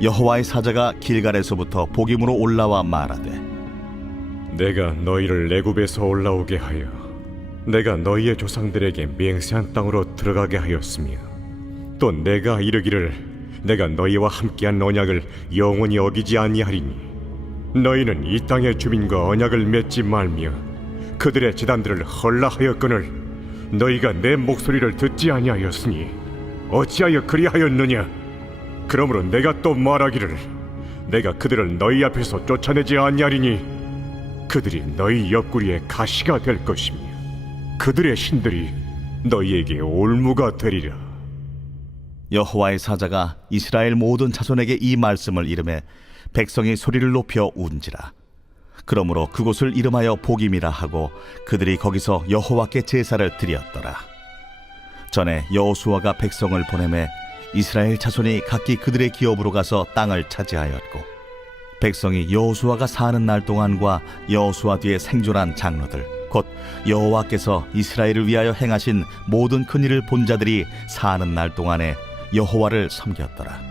여호와의 사자가 길갈에서부터 복임으로 올라와 말하되 내가 너희를 애굽에서 올라오게 하여 내가 너희의 조상들에게 맹세한 땅으로 들어가게 하였으며 또 내가 이르기를 내가 너희와 함께한 언약을 영원히 어기지 아니하리니 너희는 이 땅의 주민과 언약을 맺지 말며 그들의 제단들을 헐라하였거늘 너희가 내 목소리를 듣지 아니하였으니 어찌하여 그리하였느냐. 그러므로 내가 또 말하기를 내가 그들을 너희 앞에서 쫓아내지 아니하리니 그들이 너희 옆구리에 가시가 될 것이며 그들의 신들이 너희에게 올무가 되리라. 여호와의 사자가 이스라엘 모든 자손에게 이 말씀을 이르매 백성이 소리를 높여 운지라. 그러므로 그곳을 이름하여 복임이라 하고 그들이 거기서 여호와께 제사를 드렸더라. 전에 여호수아가 백성을 보내매 이스라엘 자손이 각기 그들의 기업으로 가서 땅을 차지하였고 백성이 여호수아가 사는 날 동안과 여호수아 뒤에 생존한 장로들 곧 여호와께서 이스라엘을 위하여 행하신 모든 큰 일을 본 자들이 사는 날 동안에 여호와를 섬겼더라.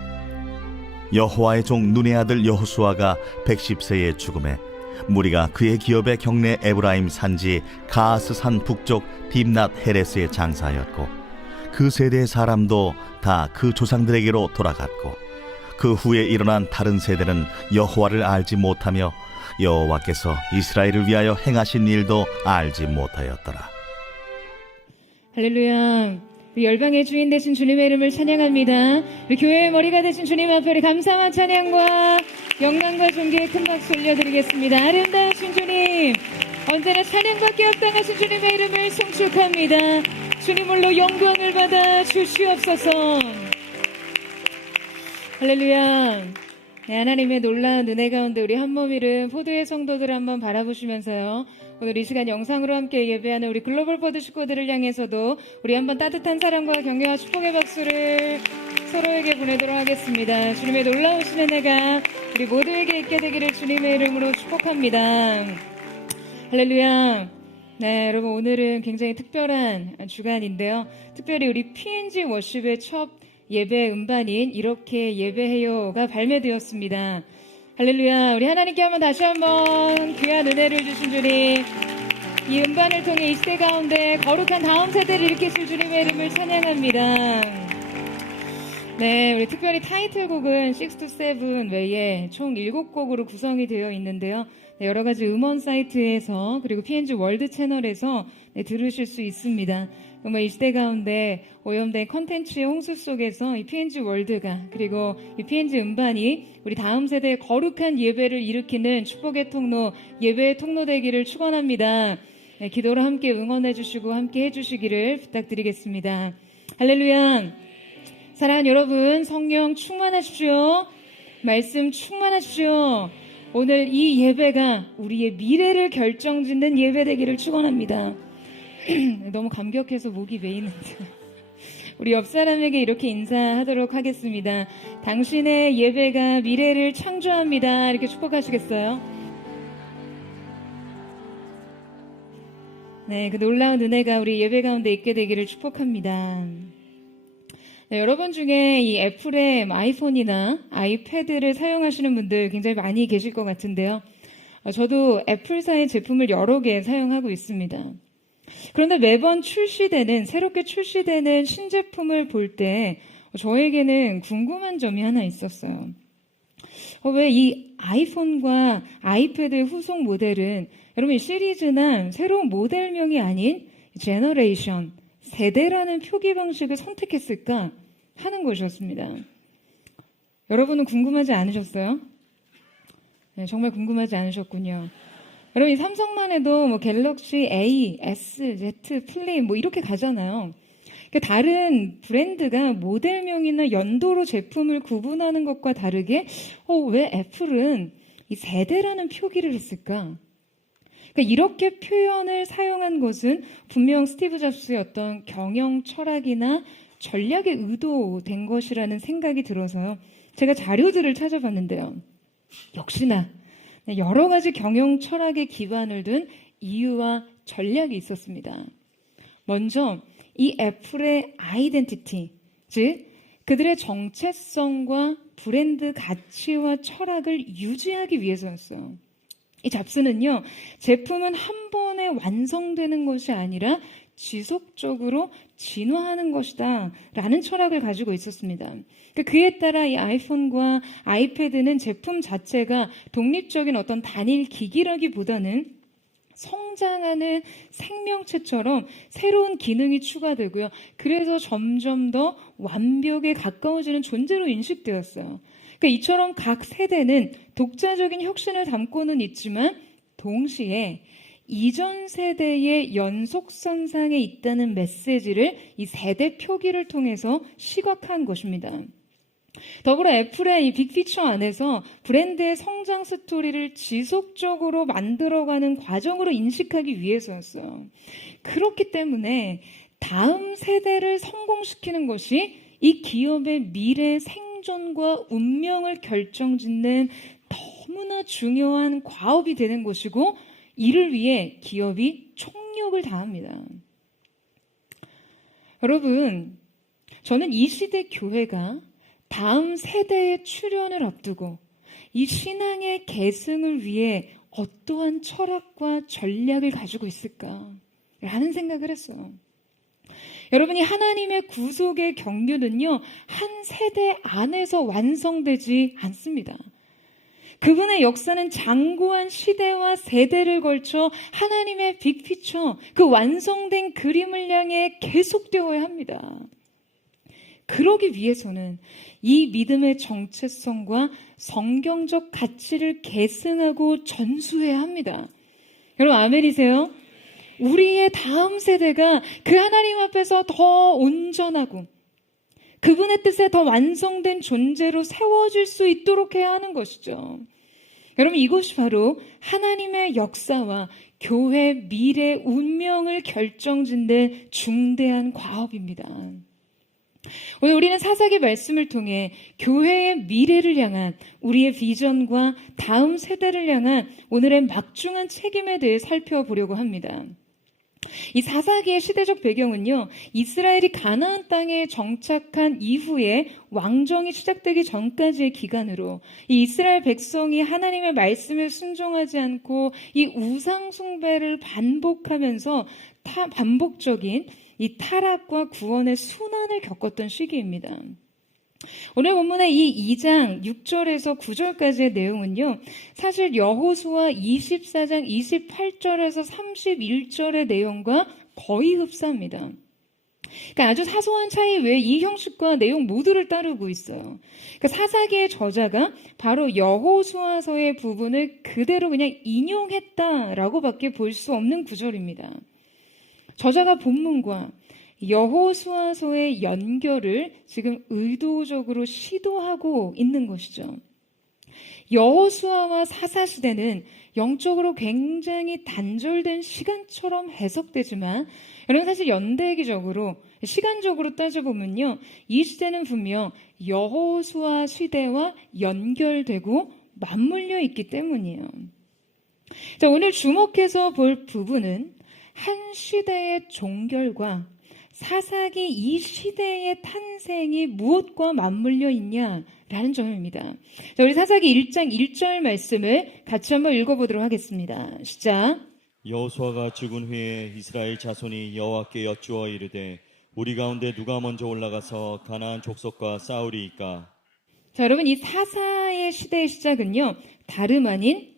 여호와의 종 눈의 아들 여호수아가 110세에 죽음에 무리가 그의 기업의 경내 에브라임 산지 가하스 산 북쪽 딥낫 헤레스에 장사하였고 그 세대의 사람도 다 그 조상들에게로 돌아갔고 그 후에 일어난 다른 세대는 여호와를 알지 못하며 여호와께서 이스라엘을 위하여 행하신 일도 알지 못하였더라. 할렐루야. 우리 열방의 주인 되신 주님의 이름을 찬양합니다. 우리 교회의 머리가 되신 주님 앞에 우리 감사와 찬양과 영광과 존귀의 큰 박수 올려드리겠습니다. 아름다우신 주님, 언제나 찬양받기 합당하신 주님의 이름을 송축합니다. 주님으로 영광을 받아 주시옵소서. 할렐루야. 네, 하나님의 놀라운 은혜 가운데 우리 한몸이름 포도의 성도들 한번 바라보시면서요. 오늘 이 시간 영상으로 함께 예배하는 우리 글로벌 포드 식구들을 향해서도 우리 한번 따뜻한 사랑과 격려와 축복의 박수를 서로에게 보내도록 하겠습니다. 주님의 놀라우신 은혜가 우리 모두에게 있게 되기를 주님의 이름으로 축복합니다. 할렐루야. 네, 여러분 오늘은 굉장히 특별한 주간인데요. 특별히 우리 P&G 워십의 첫 예배 음반인 이렇게 예배해요가 발매되었습니다. 할렐루야. 우리 하나님께 한번 다시 한번 귀한 은혜를 주신 주님, 이 음반을 통해 이 시대 가운데 거룩한 다음 세대를 일으키실 주님의 이름을 찬양합니다. 네, 우리 특별히 타이틀곡은 6 to 7 외에 총 7곡으로 구성이 되어 있는데요. 네, 여러 가지 음원 사이트에서 그리고 P&G 월드 채널에서 들으실 수 있습니다. 정말 이 시대 가운데 오염된 컨텐츠의 홍수 속에서 이 P&G 월드가 그리고 이 P&G 음반이 우리 다음 세대의 거룩한 예배를 일으키는 축복의 통로, 예배의 통로 되기를 축원합니다. 네, 기도로 함께 응원해 주시고 함께 해 주시기를 부탁드리겠습니다. 할렐루야. 사랑하는 여러분, 성령 충만하십시오. 말씀 충만하십시오. 오늘 이 예배가 우리의 미래를 결정짓는 예배 되기를 축원합니다. 너무 감격해서 목이 메이는데 우리 옆 사람에게 이렇게 인사하도록 하겠습니다. 당신의 예배가 미래를 창조합니다. 이렇게 축복하시겠어요? 네, 그 놀라운 은혜가 우리 예배 가운데 있게 되기를 축복합니다. 네, 여러분 중에 이 애플의 아이폰이나 아이패드를 사용하시는 분들 굉장히 많이 계실 것 같은데요. 저도 애플사의 제품을 여러 개 사용하고 있습니다. 그런데 매번 새롭게 출시되는 신제품을 볼 때 저에게는 궁금한 점이 하나 있었어요. 왜 이 아이폰과 아이패드의 후속 모델은 여러분 시리즈나 새로운 모델명이 아닌 제너레이션, 세대라는 표기 방식을 선택했을까 하는 것이었습니다. 여러분은 궁금하지 않으셨어요? 네, 정말 궁금하지 않으셨군요. 여러분 이 삼성만 해도 갤럭시 A, S, Z, 플립 이렇게 가잖아요. 그러니까 다른 브랜드가 모델명이나 연도로 제품을 구분하는 것과 다르게 왜 애플은 이 세대라는 표기를 했을까? 그러니까 이렇게 표현을 사용한 것은 분명 스티브 잡스의 어떤 경영 철학이나 전략에 의도된 것이라는 생각이 들어서요. 제가 자료들을 찾아봤는데요. 역시나 여러 가지 경영 철학의 기반을 둔 이유와 전략이 있었습니다. 먼저 이 애플의 아이덴티티, 즉 그들의 정체성과 브랜드 가치와 철학을 유지하기 위해서였어요. 이 잡스는요, 제품은 한 번에 완성되는 것이 아니라 지속적으로 진화하는 것이다 라는 철학을 가지고 있었습니다. 그에 따라 이 아이폰과 아이패드는 제품 자체가 독립적인 어떤 단일 기기라기보다는 성장하는 생명체처럼 새로운 기능이 추가되고요. 그래서 점점 더 완벽에 가까워지는 존재로 인식되었어요. 그러니까 이처럼 각 세대는 독자적인 혁신을 담고는 있지만 동시에 이전 세대의 연속선상에 있다는 메시지를 이 세대 표기를 통해서 시각화한 것입니다. 더불어 애플의 이 빅피처 안에서 브랜드의 성장 스토리를 지속적으로 만들어가는 과정으로 인식하기 위해서였어요. 그렇기 때문에 다음 세대를 성공시키는 것이 이 기업의 미래 생존과 운명을 결정짓는 너무나 중요한 과업이 되는 것이고 이를 위해 기업이 총력을 다합니다. 여러분, 저는 이 시대 교회가 다음 세대의 출현을 앞두고 이 신앙의 계승을 위해 어떠한 철학과 전략을 가지고 있을까라는 생각을 했어요. 여러분이 하나님의 구속의 경륜은요, 한 세대 안에서 완성되지 않습니다. 그분의 역사는 장구한 시대와 세대를 걸쳐 하나님의 빅피처, 그 완성된 그림을 향해 계속되어야 합니다. 그러기 위해서는 이 믿음의 정체성과 성경적 가치를 계승하고 전수해야 합니다. 여러분 아멘이세요? 우리의 다음 세대가 그 하나님 앞에서 더 온전하고 그분의 뜻에 더 완성된 존재로 세워질 수 있도록 해야 하는 것이죠. 여러분 이것이 바로 하나님의 역사와 교회 미래 운명을 결정짓는 중대한 과업입니다. 오늘 우리는 사사기 말씀을 통해 교회의 미래를 향한 우리의 비전과 다음 세대를 향한 오늘의 막중한 책임에 대해 살펴보려고 합니다. 이 사사기의 시대적 배경은요, 이스라엘이 가나안 땅에 정착한 이후에 왕정이 시작되기 전까지의 기간으로 이 이스라엘 백성이 하나님의 말씀에 순종하지 않고 이 우상 숭배를 반복하면서 반복적인 이 타락과 구원의 순환을 겪었던 시기입니다. 오늘 본문의 이 2장 6절에서 9절까지의 내용은요, 사실 여호수아 24장 28절에서 31절의 내용과 거의 흡사합니다. 그러니까 아주 사소한 차이 외에 이 형식과 내용 모두를 따르고 있어요. 그러니까 사사기의 저자가 바로 여호수아서의 부분을 그대로 그냥 인용했다라고밖에 볼 수 없는 구절입니다. 저자가 본문과 여호수아서의 연결을 지금 의도적으로 시도하고 있는 것이죠. 여호수아와 사사시대는 영적으로 굉장히 단절된 시간처럼 해석되지만 여러분 사실 연대기적으로 시간적으로 따져보면요, 이 시대는 분명 여호수아 시대와 연결되고 맞물려 있기 때문이에요. 자, 오늘 주목해서 볼 부분은 한 시대의 종결과 사사기 이 시대의 탄생이 무엇과 맞물려 있냐라는 점입니다. 자, 우리 사사기 1장 1절 말씀을 같이 한번 읽어보도록 하겠습니다. 시작. 여호수아가 죽은 후에 이스라엘 자손이 여호와께 여쭈어 이르되 우리 가운데 누가 먼저 올라가서 가나안 족속과 싸우리이까. 자, 여러분 이 사사의 시대의 시작은요, 다름 아닌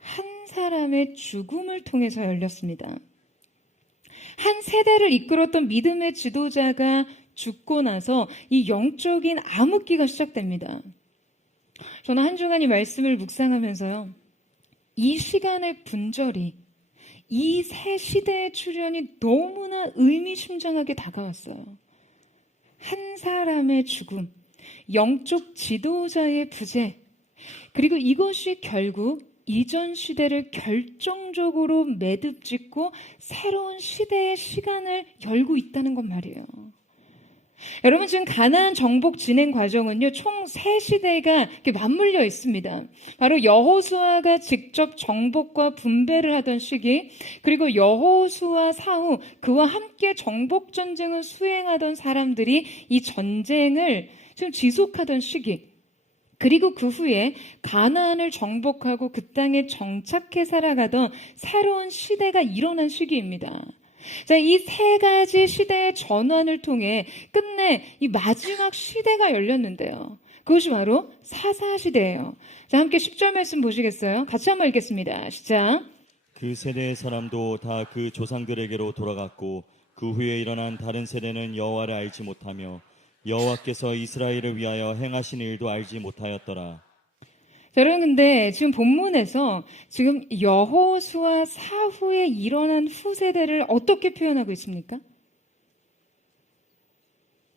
한 사람의 죽음을 통해서 열렸습니다. 한 세대를 이끌었던 믿음의 지도자가 죽고 나서 이 영적인 암흑기가 시작됩니다. 저는 한 주간 이 말씀을 묵상하면서요, 이 시간의 분절이, 이 새 시대의 출현이 너무나 의미심장하게 다가왔어요. 한 사람의 죽음, 영적 지도자의 부재, 그리고 이것이 결국 이전 시대를 결정적으로 매듭짓고 새로운 시대의 시간을 열고 있다는 것 말이에요. 여러분 지금 가나안 정복 진행 과정은요, 총 3시대가 이렇게 맞물려 있습니다. 바로 여호수아가 직접 정복과 분배를 하던 시기, 그리고 여호수아 사후 그와 함께 정복 전쟁을 수행하던 사람들이 이 전쟁을 지금 지속하던 시기, 그리고 그 후에 가나안을 정복하고 그 땅에 정착해 살아가던 새로운 시대가 일어난 시기입니다. 자, 이 세 가지 시대의 전환을 통해 끝내 이 마지막 시대가 열렸는데요. 그것이 바로 사사시대예요. 자, 함께 10절 말씀 보시겠어요? 같이 한번 읽겠습니다. 시작. 그 세대의 사람도 다 그 조상들에게로 돌아갔고 그 후에 일어난 다른 세대는 여호와를 알지 못하며 여호와께서 이스라엘을 위하여 행하신 일도 알지 못하였더라. 자, 여러분 근데 지금 본문에서 지금 여호수아 사후에 일어난 후세대를 어떻게 표현하고 있습니까?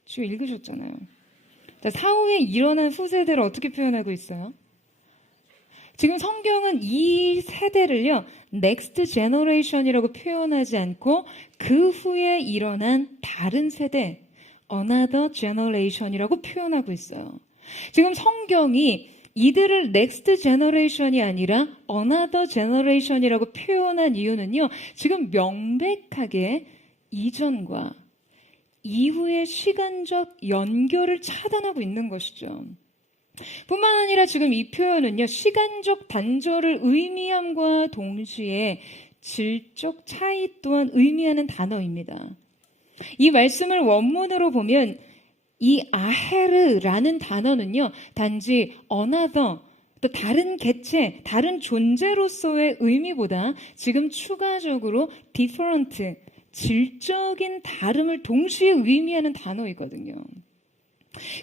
지금 읽으셨잖아요. 자, 사후에 일어난 후세대를 어떻게 표현하고 있어요? 지금 성경은 이 세대를요, next generation이라고 표현하지 않고 그 후에 일어난 다른 세대, another generation이라고 표현하고 있어요. 지금 성경이 이들을 next generation이 아니라 another generation이라고 표현한 이유는요, 지금 명백하게 이전과 이후의 시간적 연결을 차단하고 있는 것이죠. 뿐만 아니라 지금 이 표현은요, 시간적 단절을 의미함과 동시에 질적 차이 또한 의미하는 단어입니다. 이 말씀을 원문으로 보면 이 아헤르라는 단어는요, 단지 another, 또 다른 개체, 다른 존재로서의 의미보다 지금 추가적으로 different, 질적인 다름을 동시에 의미하는 단어이거든요.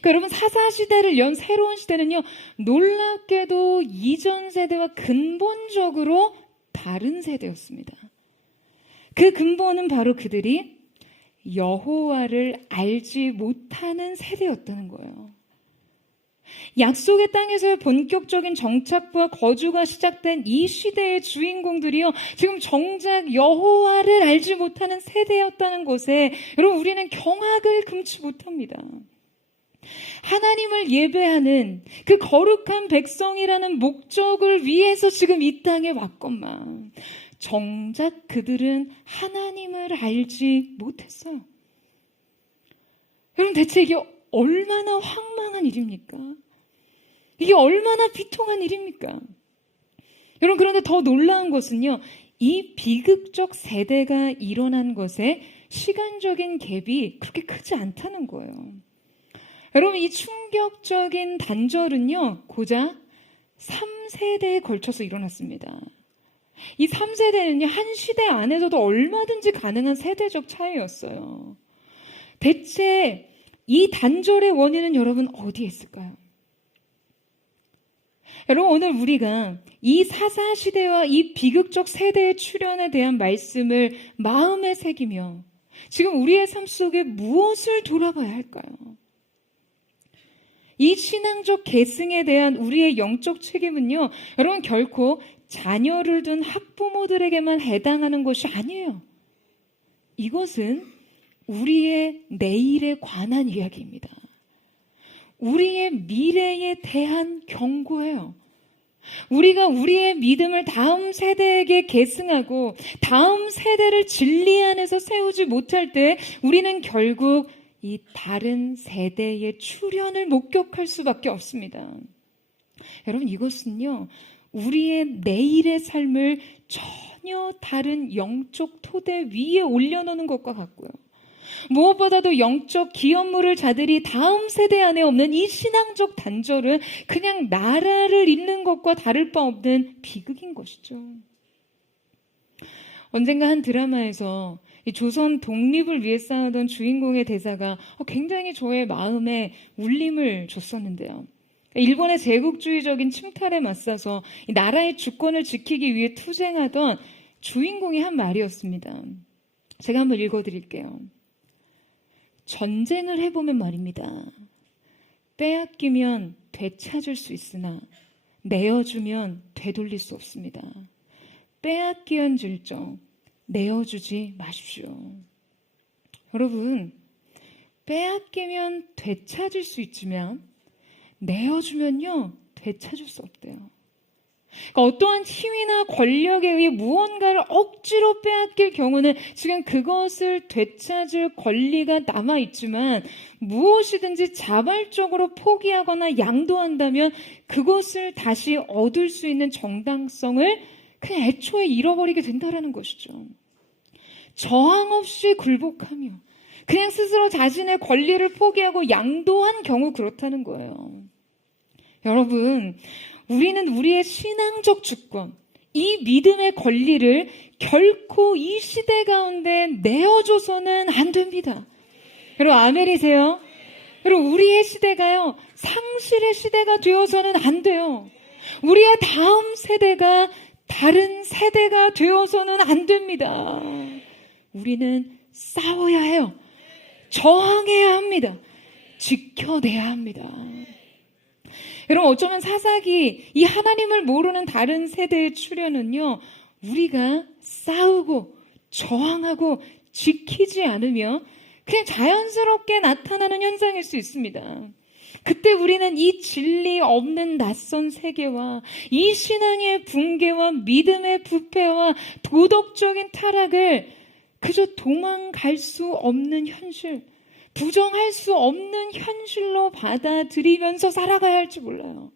그러니까 여러분, 사사시대를 연 새로운 시대는요, 놀랍게도 이전 세대와 근본적으로 다른 세대였습니다. 그 근본은 바로 그들이 여호와를 알지 못하는 세대였다는 거예요. 약속의 땅에서의 본격적인 정착과 거주가 시작된 이 시대의 주인공들이요, 지금 정작 여호와를 알지 못하는 세대였다는 것에 여러분, 우리는 경악을 금치 못합니다. 하나님을 예배하는 그 거룩한 백성이라는 목적을 위해서 지금 이 땅에 왔건만 정작 그들은 하나님을 알지 못했어요. 여러분, 대체 이게 얼마나 황망한 일입니까? 이게 얼마나 비통한 일입니까? 여러분, 그런데 더 놀라운 것은요, 이 비극적 세대가 일어난 것에 시간적인 갭이 그렇게 크지 않다는 거예요. 여러분, 이 충격적인 단절은요, 고작 3세대에 걸쳐서 일어났습니다. 이 3세대는요, 한 시대 안에서도 얼마든지 가능한 세대적 차이였어요. 대체 이 단절의 원인은 여러분 어디에 있을까요? 여러분, 오늘 우리가 이 사사시대와 이 비극적 세대의 출현에 대한 말씀을 마음에 새기며 지금 우리의 삶 속에 무엇을 돌아봐야 할까요? 이 신앙적 계승에 대한 우리의 영적 책임은요, 여러분 결코 자녀를 둔 학부모들에게만 해당하는 것이 아니에요. 이것은 우리의 내일에 관한 이야기입니다. 우리의 미래에 대한 경고예요. 우리가 우리의 믿음을 다음 세대에게 계승하고 다음 세대를 진리 안에서 세우지 못할 때 우리는 결국 이 다른 세대의 출현을 목격할 수밖에 없습니다. 여러분, 이것은요, 우리의 내일의 삶을 전혀 다른 영적 토대 위에 올려놓는 것과 같고요. 무엇보다도 영적 기업물을 자들이 다음 세대 안에 없는 이 신앙적 단절은 그냥 나라를 잇는 것과 다를 바 없는 비극인 것이죠. 언젠가 한 드라마에서 이 조선 독립을 위해 싸우던 주인공의 대사가 굉장히 저의 마음에 울림을 줬었는데요. 일본의 제국주의적인 침탈에 맞서서 이 나라의 주권을 지키기 위해 투쟁하던 주인공이 한 말이었습니다. 제가 한번 읽어드릴게요. 전쟁을 해보면 말입니다. 빼앗기면 되찾을 수 있으나 내어주면 되돌릴 수 없습니다. 빼앗기언질정 내어주지 마십시오. 여러분, 빼앗기면 되찾을 수 있지만 내어주면요, 되찾을 수 없대요. 그러니까 어떠한 힘이나 권력에 의해 무언가를 억지로 빼앗길 경우는 지금 그것을 되찾을 권리가 남아있지만 무엇이든지 자발적으로 포기하거나 양도한다면 그것을 다시 얻을 수 있는 정당성을 그냥 애초에 잃어버리게 된다는 것이죠. 저항 없이 굴복하며 그냥 스스로 자신의 권리를 포기하고 양도한 경우 그렇다는 거예요. 여러분, 우리는 우리의 신앙적 주권, 이 믿음의 권리를 결코 이 시대 가운데 내어줘서는 안 됩니다. 여러분 아멘이세요? 그리고 우리의 시대가요, 상실의 시대가 되어서는 안 돼요. 우리의 다음 세대가 다른 세대가 되어서는 안 됩니다. 우리는 싸워야 해요. 저항해야 합니다. 지켜내야 합니다. 여러분 어쩌면 사사기, 이 하나님을 모르는 다른 세대의 출현은요, 우리가 싸우고 저항하고 지키지 않으며 그냥 자연스럽게 나타나는 현상일 수 있습니다. 그때 우리는 이 진리 없는 낯선 세계와 이 신앙의 붕괴와 믿음의 부패와 도덕적인 타락을 그저 도망갈 수 없는 현실, 부정할 수 없는 현실로 받아들이면서 살아가야 할지 몰라요.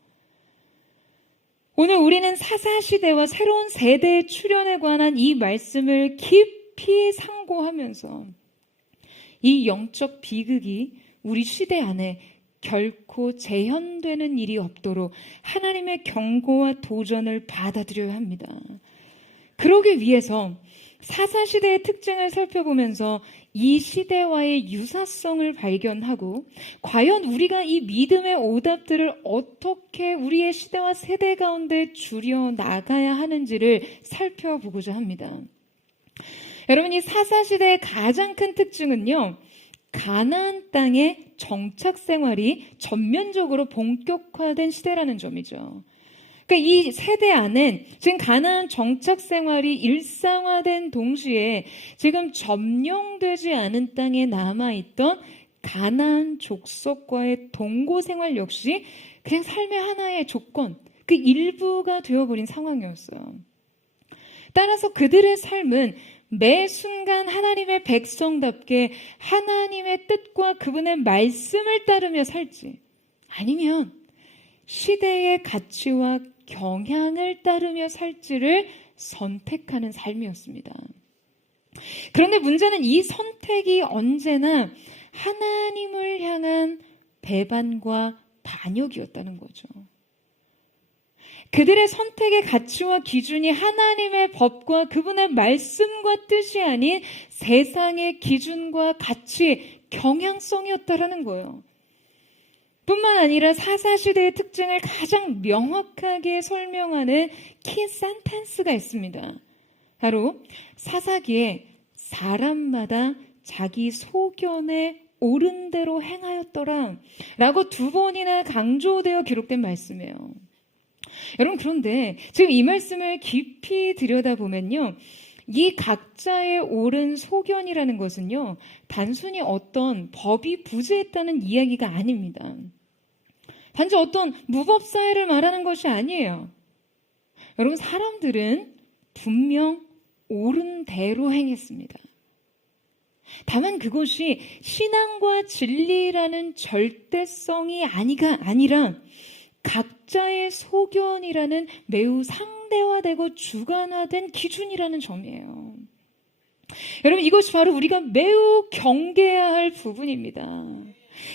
오늘 우리는 사사시대와 새로운 세대의 출현에 관한 이 말씀을 깊이 상고하면서 이 영적 비극이 우리 시대 안에 결코 재현되는 일이 없도록 하나님의 경고와 도전을 받아들여야 합니다. 그러기 위해서 사사시대의 특징을 살펴보면서 이 시대와의 유사성을 발견하고 과연 우리가 이 믿음의 오답들을 어떻게 우리의 시대와 세대 가운데 줄여 나가야 하는지를 살펴보고자 합니다. 여러분, 이 사사시대의 가장 큰 특징은요, 가나안 땅의 정착 생활이 전면적으로 본격화된 시대라는 점이죠. 그러니까 이 세대 안엔 지금 가나안 정착 생활이 일상화된 동시에 지금 점령되지 않은 땅에 남아있던 가나안 족속과의 동거 생활 역시 그냥 삶의 하나의 조건, 그 일부가 되어버린 상황이었어요. 따라서 그들의 삶은 매 순간 하나님의 백성답게 하나님의 뜻과 그분의 말씀을 따르며 살지, 아니면 시대의 가치와 경향을 따르며 살지를 선택하는 삶이었습니다. 그런데 문제는 이 선택이 언제나 하나님을 향한 배반과 반역이었다는 거죠. 그들의 선택의 가치와 기준이 하나님의 법과 그분의 말씀과 뜻이 아닌 세상의 기준과 가치, 경향성이었다라는 거예요. 뿐만 아니라 사사시대의 특징을 가장 명확하게 설명하는 키 센텐스가 있습니다. 바로 사사기에 사람마다 자기 소견에 옳은 대로 행하였더라 라고 2번이나 강조되어 기록된 말씀이에요. 여러분, 그런데 지금 이 말씀을 깊이 들여다보면요, 이 각자의 옳은 소견이라는 것은요, 단순히 어떤 법이 부재했다는 이야기가 아닙니다. 단지 어떤 무법사회를 말하는 것이 아니에요. 여러분, 사람들은 분명 옳은 대로 행했습니다. 다만 그것이 신앙과 진리라는 절대성이 아니라 각자의 소견이라는 매우 상대화되고 주관화된 기준이라는 점이에요. 여러분, 이것이 바로 우리가 매우 경계해야 할 부분입니다.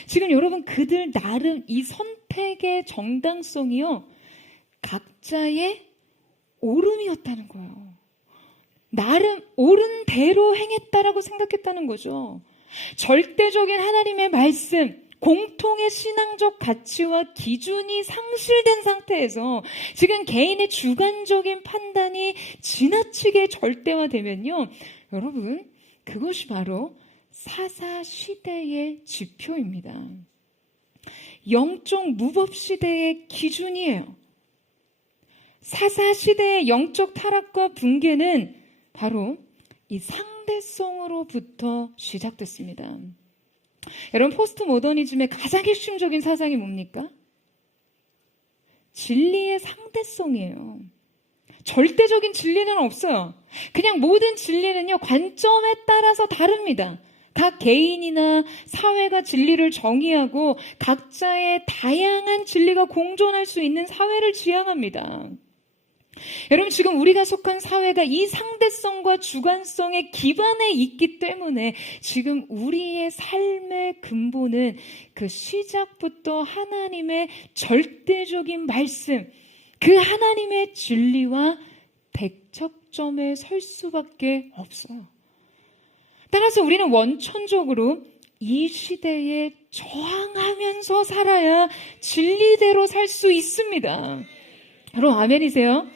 지금 여러분, 그들 나름 이 선택의 정당성이요, 각자의 옳음이었다는 거예요. 나름 옳은 대로 행했다라고 생각했다는 거죠. 절대적인 하나님의 말씀, 공통의 신앙적 가치와 기준이 상실된 상태에서 지금 개인의 주관적인 판단이 지나치게 절대화되면요, 여러분, 그것이 바로 사사시대의 지표입니다. 영적 무법시대의 기준이에요. 사사시대의 영적 타락과 붕괴는 바로 이 상대성으로부터 시작됐습니다. 여러분, 포스트 모더니즘의 가장 핵심적인 사상이 뭡니까? 진리의 상대성이에요. 절대적인 진리는 없어요. 그냥 모든 진리는요, 관점에 따라서 다릅니다. 각 개인이나 사회가 진리를 정의하고 각자의 다양한 진리가 공존할 수 있는 사회를 지향합니다. 여러분, 지금 우리가 속한 사회가 이 상대성과 주관성의 기반에 있기 때문에 지금 우리의 삶의 근본은 그 시작부터 하나님의 절대적인 말씀, 그 하나님의 진리와 백척점에 설 수밖에 없어요. 따라서 우리는 원천적으로 이 시대에 저항하면서 살아야 진리대로 살 수 있습니다. 여러분, 아멘이세요?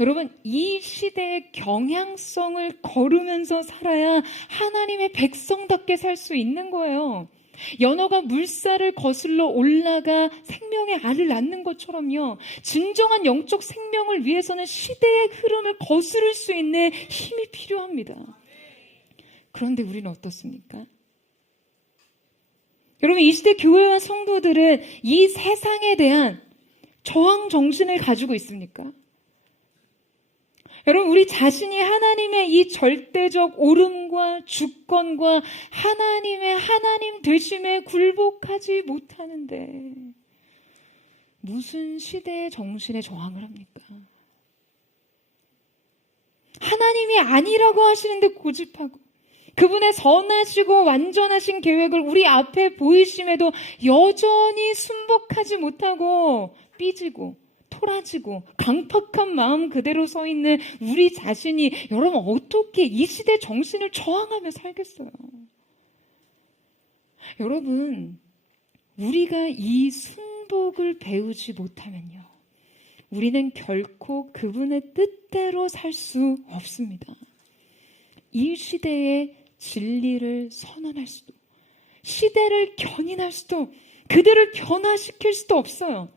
여러분, 이 시대의 경향성을 거르면서 살아야 하나님의 백성답게 살 수 있는 거예요. 연어가 물살을 거슬러 올라가 생명의 알을 낳는 것처럼요. 진정한 영적 생명을 위해서는 시대의 흐름을 거스를 수 있는 힘이 필요합니다. 그런데 우리는 어떻습니까? 여러분, 이 시대 교회와 성도들은 이 세상에 대한 저항 정신을 가지고 있습니까? 여러분, 우리 자신이 하나님의 이 절대적 옳음과 주권과 하나님의 하나님 되심에 굴복하지 못하는데 무슨 시대의 정신에 저항을 합니까? 하나님이 아니라고 하시는데 고집하고 그분의 선하시고 완전하신 계획을 우리 앞에 보이심에도 여전히 순복하지 못하고 삐지고 토라지고 강팍한 마음 그대로 서 있는 우리 자신이 여러분 어떻게 이 시대 정신을 저항하며 살겠어요? 여러분, 우리가 이 순복을 배우지 못하면요, 우리는 결코 그분의 뜻대로 살 수 없습니다. 이 시대의 진리를 선언할 수도, 시대를 견인할 수도, 그들을 변화시킬 수도 없어요.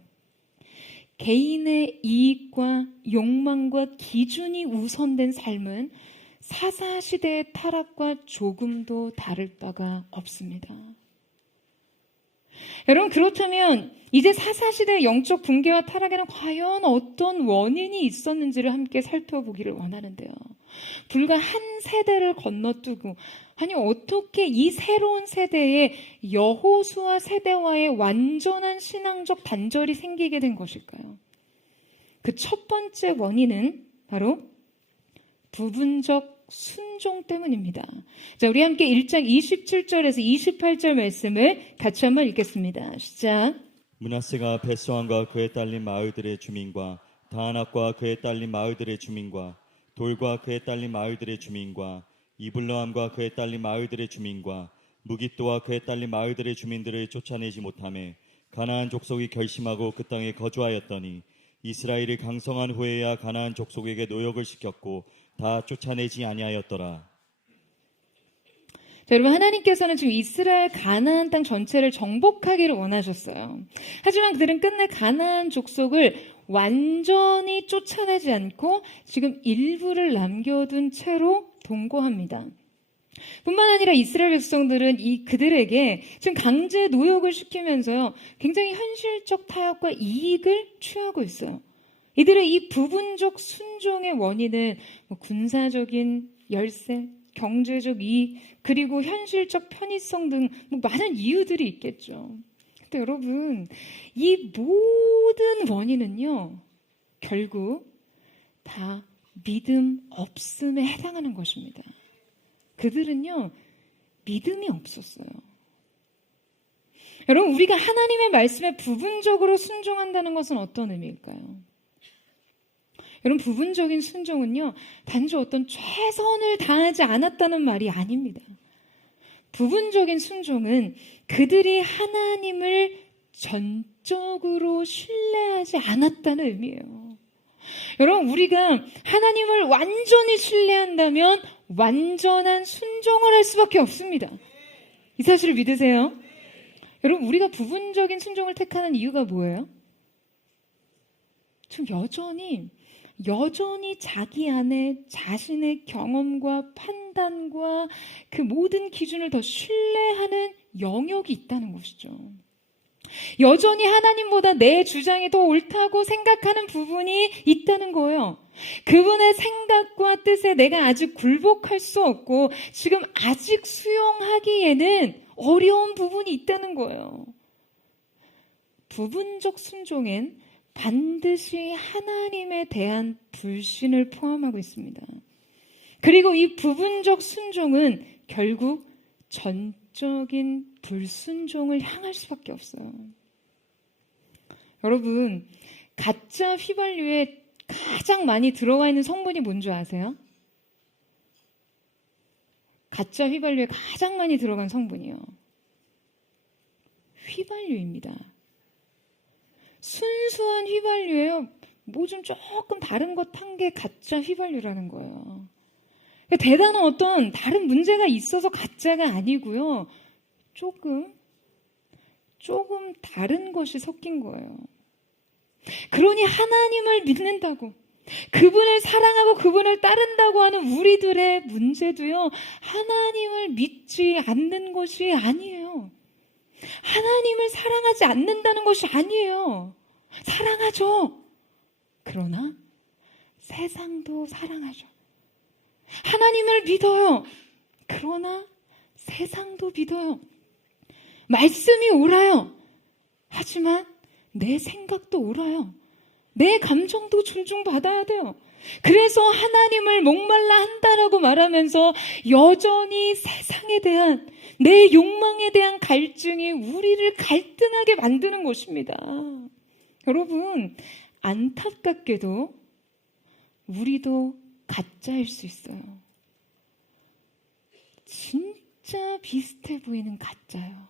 개인의 이익과 욕망과 기준이 우선된 삶은 사사시대의 타락과 조금도 다를 바가 없습니다. 여러분, 그렇다면 이제 사사시대의 영적 붕괴와 타락에는 과연 어떤 원인이 있었는지를 함께 살펴보기를 원하는데요. 불과 한 세대를 건너뛰고, 아니 어떻게 이 새로운 세대에 여호수아 세대와의 완전한 신앙적 단절이 생기게 된 것일까요? 그 첫 번째 원인은 바로 부분적 순종 때문입니다. 자, 우리 함께 1장 27절에서 28절 말씀을 같이 한번 읽겠습니다. 시작. 므낫세가 벳소안과 그에 딸린 마을들의 주민과 다안악과 그에 딸린 마을들의 주민과 돌과 그에 딸린 마을들의 주민과 이블러함과 그에 딸린 마을들의 주민과 무깃도와 그에 딸린 마을들의 주민들을 쫓아내지 못하매 가나안 족속이 결심하고 그 땅에 거주하였더니 이스라엘이 강성한 후에야 가나안 족속에게 노역을 시켰고 다 쫓아내지 아니하였더라. 자, 여러분, 하나님께서는 지금 이스라엘 가나안 땅 전체를 정복하기를 원하셨어요. 하지만 그들은 끝내 가나안 족속을 완전히 쫓아내지 않고 지금 일부를 남겨둔 채로 동거합니다. 뿐만 아니라 이스라엘 백성들은 그들에게 지금 강제 노역을 시키면서요, 굉장히 현실적 타협과 이익을 취하고 있어요. 이들의 이 부분적 순종의 원인은 군사적인 열세, 경제적 이익, 그리고 현실적 편의성 등 많은 이유들이 있겠죠. 근데 여러분, 이 모든 원인은요, 결국 다 믿음 없음에 해당하는 것입니다. 그들은요, 믿음이 없었어요. 여러분, 우리가 하나님의 말씀에 부분적으로 순종한다는 것은 어떤 의미일까요? 여러분, 부분적인 순종은요, 단지 어떤 최선을 다하지 않았다는 말이 아닙니다. 부분적인 순종은 그들이 하나님을 전적으로 신뢰하지 않았다는 의미예요. 여러분, 우리가 하나님을 완전히 신뢰한다면 완전한 순종을 할 수밖에 없습니다. 이 사실을 믿으세요? 여러분, 우리가 부분적인 순종을 택하는 이유가 뭐예요? 지금 여전히 자기 안에 자신의 경험과 판단과 그 모든 기준을 더 신뢰하는 영역이 있다는 것이죠. 여전히 하나님보다 내 주장이 더 옳다고 생각하는 부분이 있다는 거예요. 그분의 생각과 뜻에 내가 아직 굴복할 수 없고 지금 아직 수용하기에는 어려운 부분이 있다는 거예요. 부분적 순종엔 반드시 하나님에 대한 불신을 포함하고 있습니다. 그리고 이 부분적 순종은 결국 전적인 불순종을 향할 수밖에 없어요. 여러분, 가짜 휘발유에 가장 많이 들어가 있는 성분이 뭔지 아세요? 가짜 휘발유에 가장 많이 들어간 성분이요. 휘발유입니다. 순수한 휘발유예요. 뭐 좀 조금 다른 것 탄 게 가짜 휘발유라는 거예요. 대단한 어떤 다른 문제가 있어서 가짜가 아니고요. 조금 다른 것이 섞인 거예요. 그러니 하나님을 믿는다고, 그분을 사랑하고 그분을 따른다고 하는 우리들의 문제도요, 하나님을 믿지 않는 것이 아니에요. 하나님을 사랑하지 않는다는 것이 아니에요. 사랑하죠. 그러나 세상도 사랑하죠. 하나님을 믿어요. 그러나 세상도 믿어요. 말씀이 옳아요. 하지만 내 생각도 옳아요. 내 감정도 존중받아야 돼요. 그래서 하나님을 목말라 한다라고 말하면서 여전히 세상에 대한, 내 욕망에 대한 갈증이 우리를 갈등하게 만드는 것입니다. 여러분, 안타깝게도 우리도 가짜일 수 있어요. 진짜 비슷해 보이는 가짜요.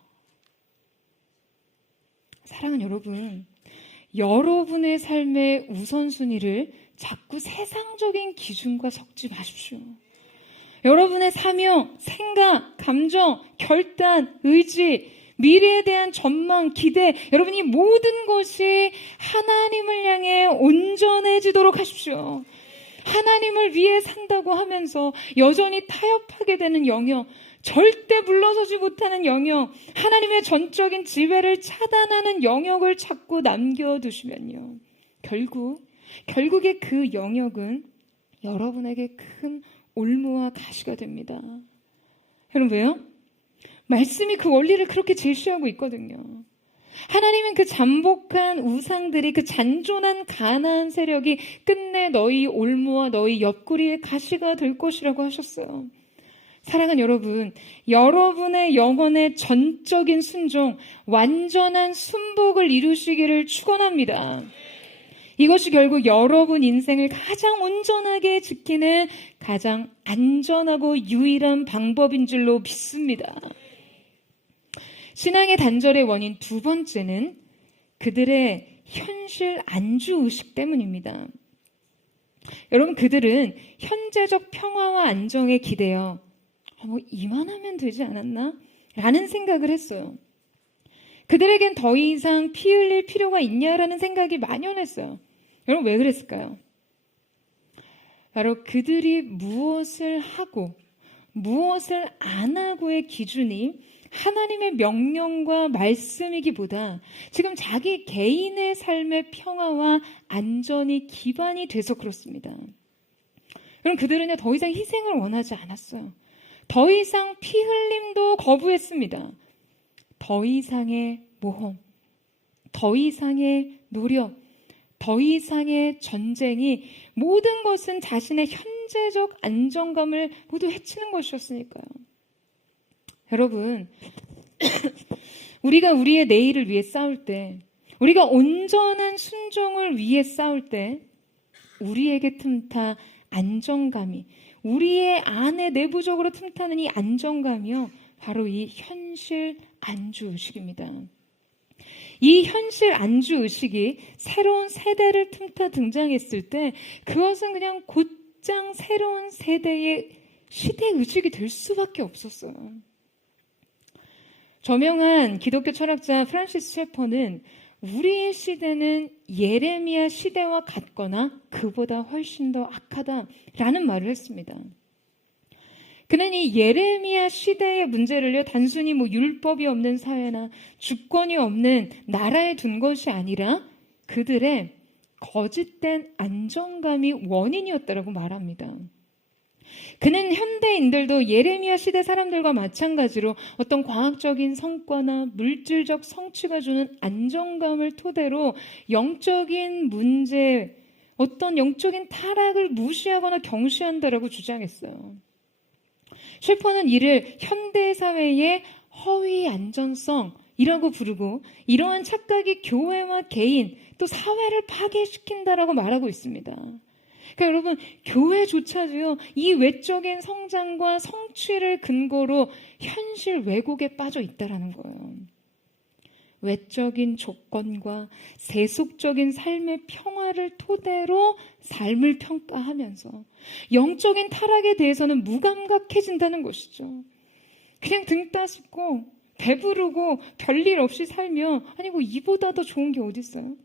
사랑하는 여러분, 여러분의 삶의 우선순위를 자꾸 세상적인 기준과 섞지 마십시오. 여러분의 사명, 생각, 감정, 결단, 의지, 미래에 대한 전망, 기대, 여러분이 모든 것이 하나님을 향해 온전해지도록 하십시오. 하나님을 위해 산다고 하면서 여전히 타협하게 되는 영역, 절대 물러서지 못하는 영역, 하나님의 전적인 지배를 차단하는 영역을 자꾸 남겨두시면요, 결국에 그 영역은 여러분에게 큰 올무와 가시가 됩니다. 여러분, 왜요? 말씀이 그 원리를 그렇게 제시하고 있거든요. 하나님은 그 잠복한 우상들이, 그 잔존한 가나안 세력이 끝내 너희 올무와 너희 옆구리의 가시가 될 것이라고 하셨어요. 사랑하는 여러분, 여러분의 영혼의 전적인 순종, 완전한 순복을 이루시기를 축원합니다. 이것이 결국 여러분 인생을 가장 온전하게 지키는 가장 안전하고 유일한 방법인 줄로 믿습니다. 신앙의 단절의 원인 두 번째는 그들의 현실 안주의식 때문입니다. 여러분, 그들은 현재적 평화와 안정에 기대어 뭐 이만하면 되지 않았나? 라는 생각을 했어요. 그들에겐 더 이상 피 흘릴 필요가 있냐라는 생각이 만연했어요. 여러분, 왜 그랬을까요? 바로 그들이 무엇을 하고 무엇을 안 하고의 기준이 하나님의 명령과 말씀이기보다 지금 자기 개인의 삶의 평화와 안전이 기반이 돼서 그렇습니다. 여러분, 그들은 더 이상 희생을 원하지 않았어요. 더 이상 피 흘림도 거부했습니다. 더 이상의 모험, 더 이상의 노력, 더 이상의 전쟁이, 모든 것은 자신의 현재적 안정감을 모두 해치는 것이었으니까요. 여러분, 우리가 우리의 내일을 위해 싸울 때, 우리가 온전한 순종을 위해 싸울 때 우리에게 틈타 안정감이, 우리의 안에 내부적으로 틈타는 이 안정감이요, 바로 이 현실 안주의식입니다. 이 현실 안주의식이 새로운 세대를 틈타 등장했을 때 그것은 그냥 곧장 새로운 세대의 시대의식이 될 수밖에 없었어요. 저명한 기독교 철학자 프란시스 셰퍼는 우리의 시대는 예레미야 시대와 같거나 그보다 훨씬 더 악하다라는 말을 했습니다. 그는 이 예레미야 시대의 문제를요, 단순히 율법이 없는 사회나 주권이 없는 나라에 둔 것이 아니라 그들의 거짓된 안정감이 원인이었다라고 말합니다. 그는 현대인들도 예레미야 시대 사람들과 마찬가지로 어떤 과학적인 성과나 물질적 성취가 주는 안정감을 토대로 영적인 문제, 어떤 영적인 타락을 무시하거나 경시한다라고 주장했어요. 셰퍼는 이를 현대사회의 허위 안전성이라고 부르고 이러한 착각이 교회와 개인 또 사회를 파괴시킨다라고 말하고 있습니다. 그러니까 여러분, 교회조차도요, 이 외적인 성장과 성취를 근거로 현실 왜곡에 빠져 있다라는 거예요. 외적인 조건과 세속적인 삶의 평화를 토대로 삶을 평가하면서 영적인 타락에 대해서는 무감각해진다는 것이죠. 그냥 등 따숩고 배부르고 별일 없이 살며 아니 이보다 더 좋은 게 어디 있어요?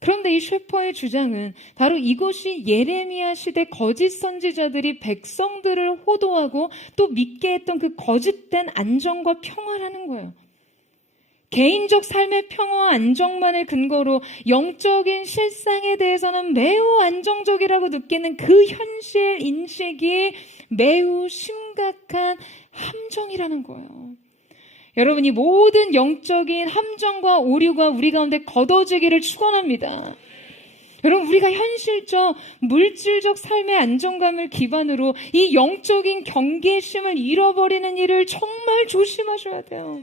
그런데 이 셰퍼의 주장은 바로 이것이 예레미야 시대 거짓 선지자들이 백성들을 호도하고 또 믿게 했던 그 거짓된 안정과 평화라는 거예요. 개인적 삶의 평화와 안정만을 근거로 영적인 실상에 대해서는 매우 안정적이라고 느끼는 그 현실 인식이 매우 심각한 함정이라는 거예요. 여러분, 이 모든 영적인 함정과 오류가 우리 가운데 걷어지기를 축원합니다. 여러분, 우리가 현실적, 물질적 삶의 안정감을 기반으로 이 영적인 경계심을 잃어버리는 일을 정말 조심하셔야 돼요.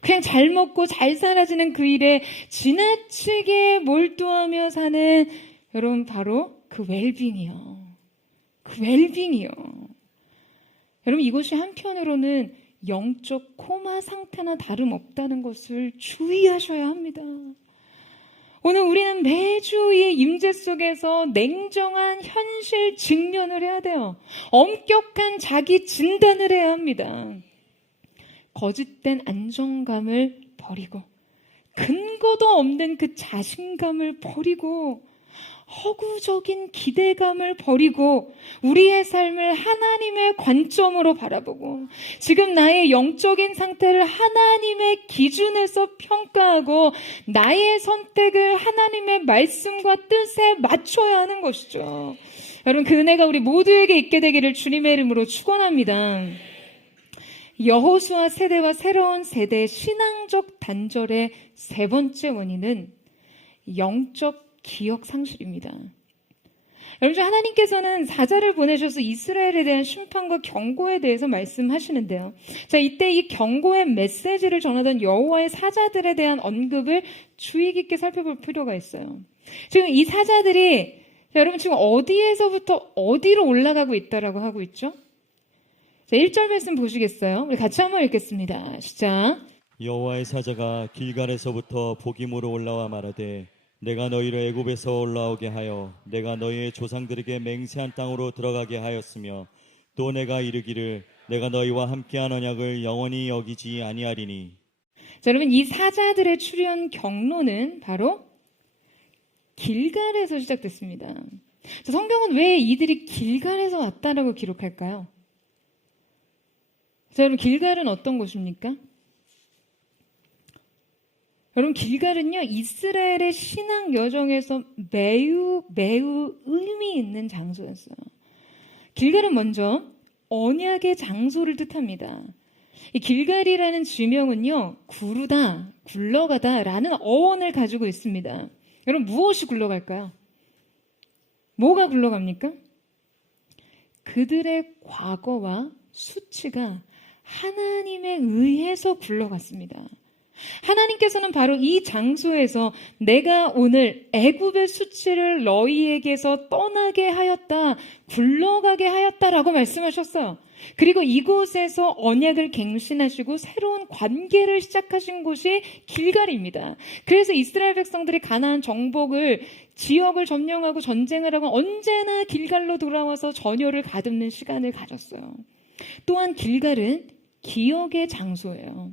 그냥 잘 먹고 잘 살아지는 그 일에 지나치게 몰두하며 사는 여러분 바로 그 웰빙이요. 그 웰빙이요. 여러분, 이것이 한편으로는 영적 코마 상태나 다름없다는 것을 주의하셔야 합니다. 오늘 우리는 매주 이 임재 속에서 냉정한 현실 직면을 해야 돼요. 엄격한 자기 진단을 해야 합니다. 거짓된 안정감을 버리고 근거도 없는 그 자신감을 버리고 허구적인 기대감을 버리고 우리의 삶을 하나님의 관점으로 바라보고 지금 나의 영적인 상태를 하나님의 기준에서 평가하고 나의 선택을 하나님의 말씀과 뜻에 맞춰야 하는 것이죠. 여러분, 그 은혜가 우리 모두에게 있게 되기를 주님의 이름으로 축원합니다. 여호수아 세대와 새로운 세대의 신앙적 단절의 세 번째 원인은 영적 기억 상실입니다. 여러분, 하나님께서는 사자를 보내셔서 이스라엘에 대한 심판과 경고에 대해서 말씀하시는데요. 자, 이때 이 경고의 메시지를 전하던 여호와의 사자들에 대한 언급을 주의 깊게 살펴볼 필요가 있어요. 지금 이 사자들이 여러분 지금 어디에서부터 어디로 올라가고 있다라고 하고 있죠? 자, 1절 말씀 보시겠어요? 우리 같이 한번 읽겠습니다. 시작. 여호와의 사자가 길갈에서부터 보기모로 올라와 말하되 내가 너희를 애굽에서 올라오게 하여 내가 너희의 조상들에게 맹세한 땅으로 들어가게 하였으며 또 내가 이르기를 내가 너희와 함께한 언약을 영원히 여기지 아니하리니. 자, 여러분, 이 사자들의 출현 경로는 바로 길갈에서 시작됐습니다. 자, 성경은 왜 이들이 길갈에서 왔다라고 기록할까요? 자, 여러분, 길갈은 어떤 곳입니까? 여러분, 길갈은요, 이스라엘의 신앙 여정에서 매우 의미 있는 장소였어요. 길갈은 먼저 언약의 장소를 뜻합니다. 이 길갈이라는 지명은요, 구르다, 굴러가다 라는 어원을 가지고 있습니다. 여러분, 무엇이 굴러갈까요? 뭐가 굴러갑니까? 그들의 과거와 수치가 하나님에 의해서 굴러갔습니다. 하나님께서는 바로 이 장소에서 내가 오늘 애굽의 수치를 너희에게서 떠나게 하였다, 굴러가게 하였다라고 말씀하셨어요. 그리고 이곳에서 언약을 갱신하시고 새로운 관계를 시작하신 곳이 길갈입니다. 그래서 이스라엘 백성들이 가나안 정복을 지역을 점령하고 전쟁을 하고 언제나 길갈로 돌아와서 전열을 가듬는 시간을 가졌어요. 또한 길갈은 기억의 장소예요.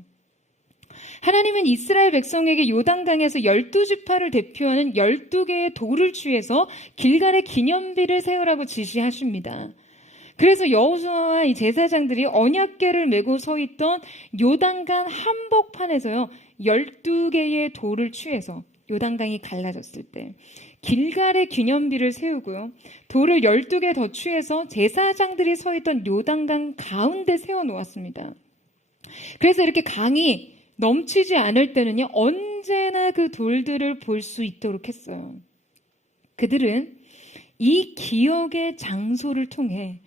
하나님은 이스라엘 백성에게 요단강에서 12지파를 대표하는 12개의 돌을 취해서 길갈의 기념비를 세우라고 지시하십니다. 그래서 여호수아와 이 제사장들이 언약궤를 메고 서 있던 요단강 한복판에서요, 12개의 돌을 취해서 요단강이 갈라졌을 때 길갈의 기념비를 세우고요, 돌을 12개 더 취해서 제사장들이 서 있던 요단강 가운데 세워놓았습니다. 그래서 이렇게 강이 넘치지 않을 때는요, 언제나 그 돌들을 볼 수 있도록 했어요. 그들은 이 기억의 장소를 통해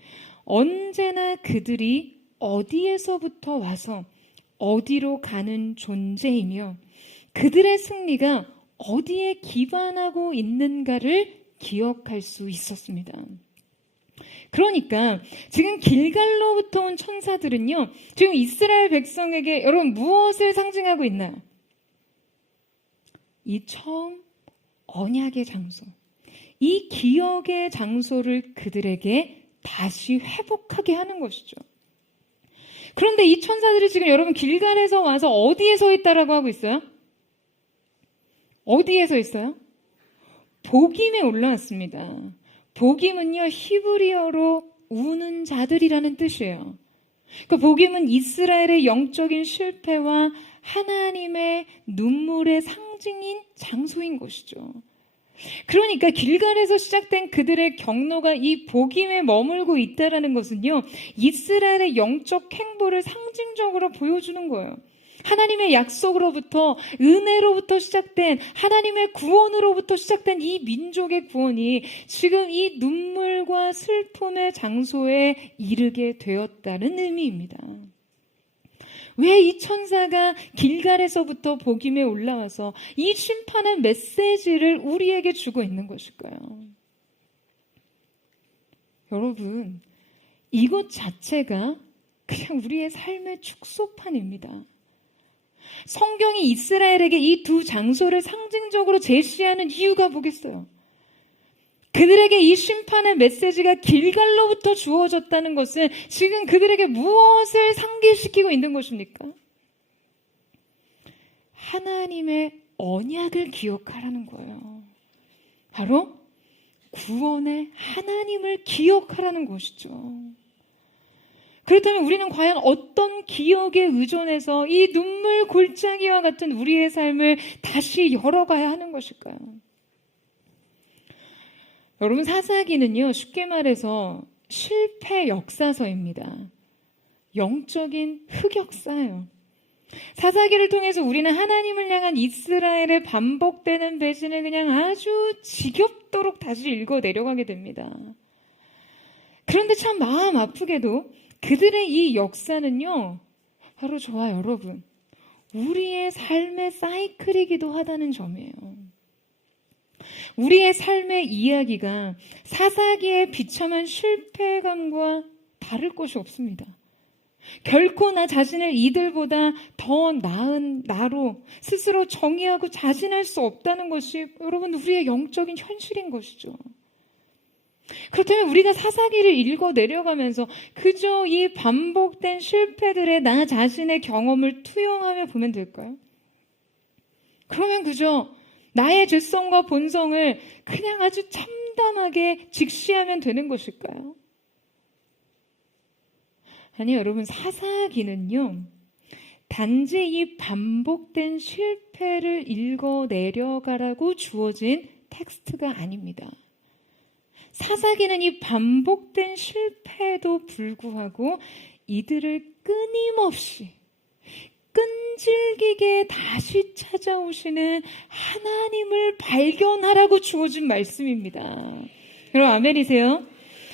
언제나 그들이 어디에서부터 와서 어디로 가는 존재이며 그들의 승리가 어디에 기반하고 있는가를 기억할 수 있었습니다. 그러니까 지금 길갈로부터 온 천사들은요, 지금 이스라엘 백성에게 여러분 무엇을 상징하고 있나요? 이 처음 언약의 장소, 이 기억의 장소를 그들에게 다시 회복하게 하는 것이죠. 그런데 이 천사들이 지금 여러분 길갈에서 와서 어디에 서 있다라고 하고 있어요? 어디에 서 있어요? 복임에 올라왔습니다. 복임은요, 히브리어로 우는 자들이라는 뜻이에요. 그 복임은 이스라엘의 영적인 실패와 하나님의 눈물의 상징인 장소인 것이죠. 그러니까 길갈에서 시작된 그들의 경로가 이 복임에 머물고 있다라는 것은요, 이스라엘의 영적 행보를 상징적으로 보여주는 거예요. 하나님의 약속으로부터, 은혜로부터 시작된, 하나님의 구원으로부터 시작된 이 민족의 구원이 지금 이 눈물과 슬픔의 장소에 이르게 되었다는 의미입니다. 왜 이 천사가 길갈에서부터 복임에 올라와서 이 심판의 메시지를 우리에게 주고 있는 것일까요? 여러분, 이것 자체가 그냥 우리의 삶의 축소판입니다. 성경이 이스라엘에게 이 두 장소를 상징적으로 제시하는 이유가 뭐겠어요? 그들에게 이 심판의 메시지가 길갈로부터 주어졌다는 것은 지금 그들에게 무엇을 상기시키고 있는 것입니까? 하나님의 언약을 기억하라는 거예요. 바로 구원의 하나님을 기억하라는 것이죠. 그렇다면 우리는 과연 어떤 기억에 의존해서 이 눈물 골짜기와 같은 우리의 삶을 다시 열어가야 하는 것일까요? 여러분, 사사기는요, 쉽게 말해서 실패 역사서입니다. 영적인 흑역사예요. 사사기를 통해서 우리는 하나님을 향한 이스라엘의 반복되는 배신을 그냥 아주 지겹도록 다시 읽어 내려가게 됩니다. 그런데 참 마음 아프게도 그들의 이 역사는요, 바로 저와 여러분, 우리의 삶의 사이클이기도 하다는 점이에요. 우리의 삶의 이야기가 사사기의 비참한 실패감과 다를 것이 없습니다. 결코 나 자신을 이들보다 더 나은 나로 스스로 정의하고 자신할 수 없다는 것이 여러분 우리의 영적인 현실인 것이죠. 그렇다면 우리가 사사기를 읽어 내려가면서 그저 이 반복된 실패들의 나 자신의 경험을 투영하며 보면 될까요? 그러면 그저 나의 죄성과 본성을 그냥 아주 참담하게 직시하면 되는 것일까요? 아니, 여러분, 사사기는요, 단지 이 반복된 실패를 읽어 내려가라고 주어진 텍스트가 아닙니다. 사사기는 이 반복된 실패에도 불구하고 이들을 끊임없이 끈질기게 다시 찾아오시는 하나님을 발견하라고 주어진 말씀입니다. 여러분, 아멘이세요?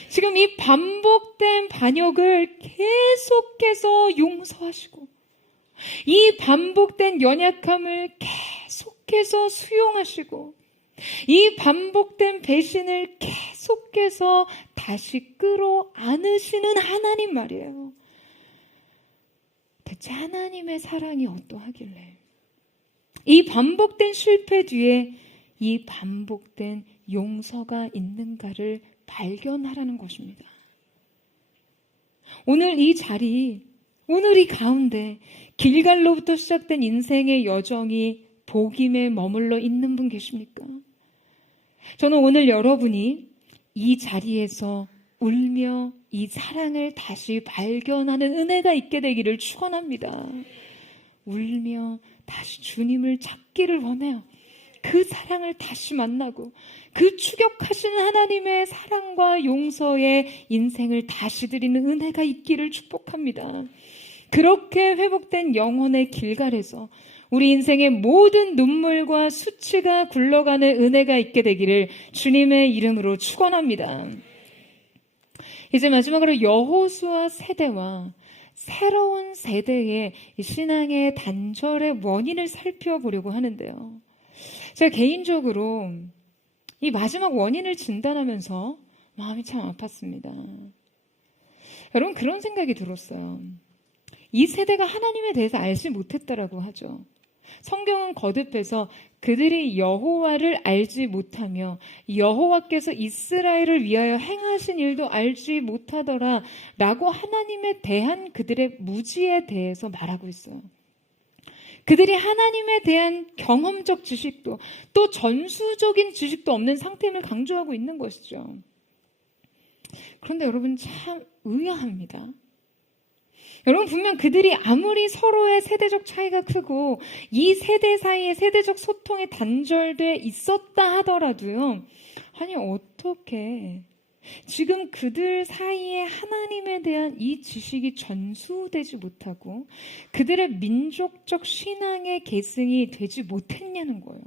지금 이 반복된 반역을 계속해서 용서하시고 이 반복된 연약함을 계속해서 수용하시고 이 반복된 배신을 계속해서 다시 끌어안으시는 하나님 말이에요. 대체 하나님의 사랑이 어떠하길래 이 반복된 실패 뒤에 이 반복된 용서가 있는가를 발견하라는 것입니다. 오늘 이 자리, 오늘 이 가운데 길갈로부터 시작된 인생의 여정이 복임에 머물러 있는 분 계십니까? 저는 오늘 여러분이 이 자리에서 울며 이 사랑을 다시 발견하는 은혜가 있게 되기를 축원합니다. 울며 다시 주님을 찾기를 원해요. 그 사랑을 다시 만나고 그 추격하시는 하나님의 사랑과 용서에 인생을 다시 드리는 은혜가 있기를 축복합니다. 그렇게 회복된 영혼의 길갈에서 우리 인생의 모든 눈물과 수치가 굴러가는 은혜가 있게 되기를 주님의 이름으로 축원합니다. 이제 마지막으로 여호수아 세대와 새로운 세대의 신앙의 단절의 원인을 살펴보려고 하는데요. 제가 개인적으로 이 마지막 원인을 진단하면서 마음이 참 아팠습니다. 여러분, 그런 생각이 들었어요. 이 세대가 하나님에 대해서 알지 못했다라고 하죠. 성경은 거듭해서 그들이 여호와를 알지 못하며 여호와께서 이스라엘을 위하여 행하신 일도 알지 못하더라 라고 하나님에 대한 그들의 무지에 대해서 말하고 있어요. 그들이 하나님에 대한 경험적 지식도 또 전수적인 지식도 없는 상태임을 강조하고 있는 것이죠. 그런데 여러분, 참 의아합니다. 여러분, 분명 그들이 아무리 서로의 세대적 차이가 크고 이 세대 사이에 세대적 소통이 단절돼 있었다 하더라도요, 아니 어떻게 지금 그들 사이에 하나님에 대한 이 지식이 전수되지 못하고 그들의 민족적 신앙의 계승이 되지 못했냐는 거예요.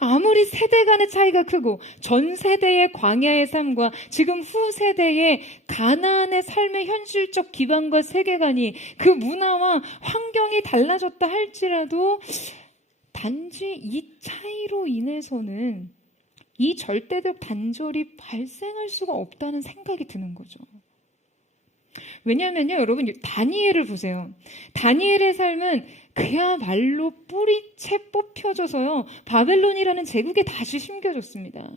아무리 세대 간의 차이가 크고 전 세대의 광야의 삶과 지금 후 세대의 가나안의 삶의 현실적 기반과 세계관이 그 문화와 환경이 달라졌다 할지라도 단지 이 차이로 인해서는 이 절대적 단절이 발생할 수가 없다는 생각이 드는 거죠. 왜냐하면요, 여러분, 다니엘을 보세요. 다니엘의 삶은 그야말로 뿌리채 뽑혀져서요, 바벨론이라는 제국에 다시 심겨졌습니다.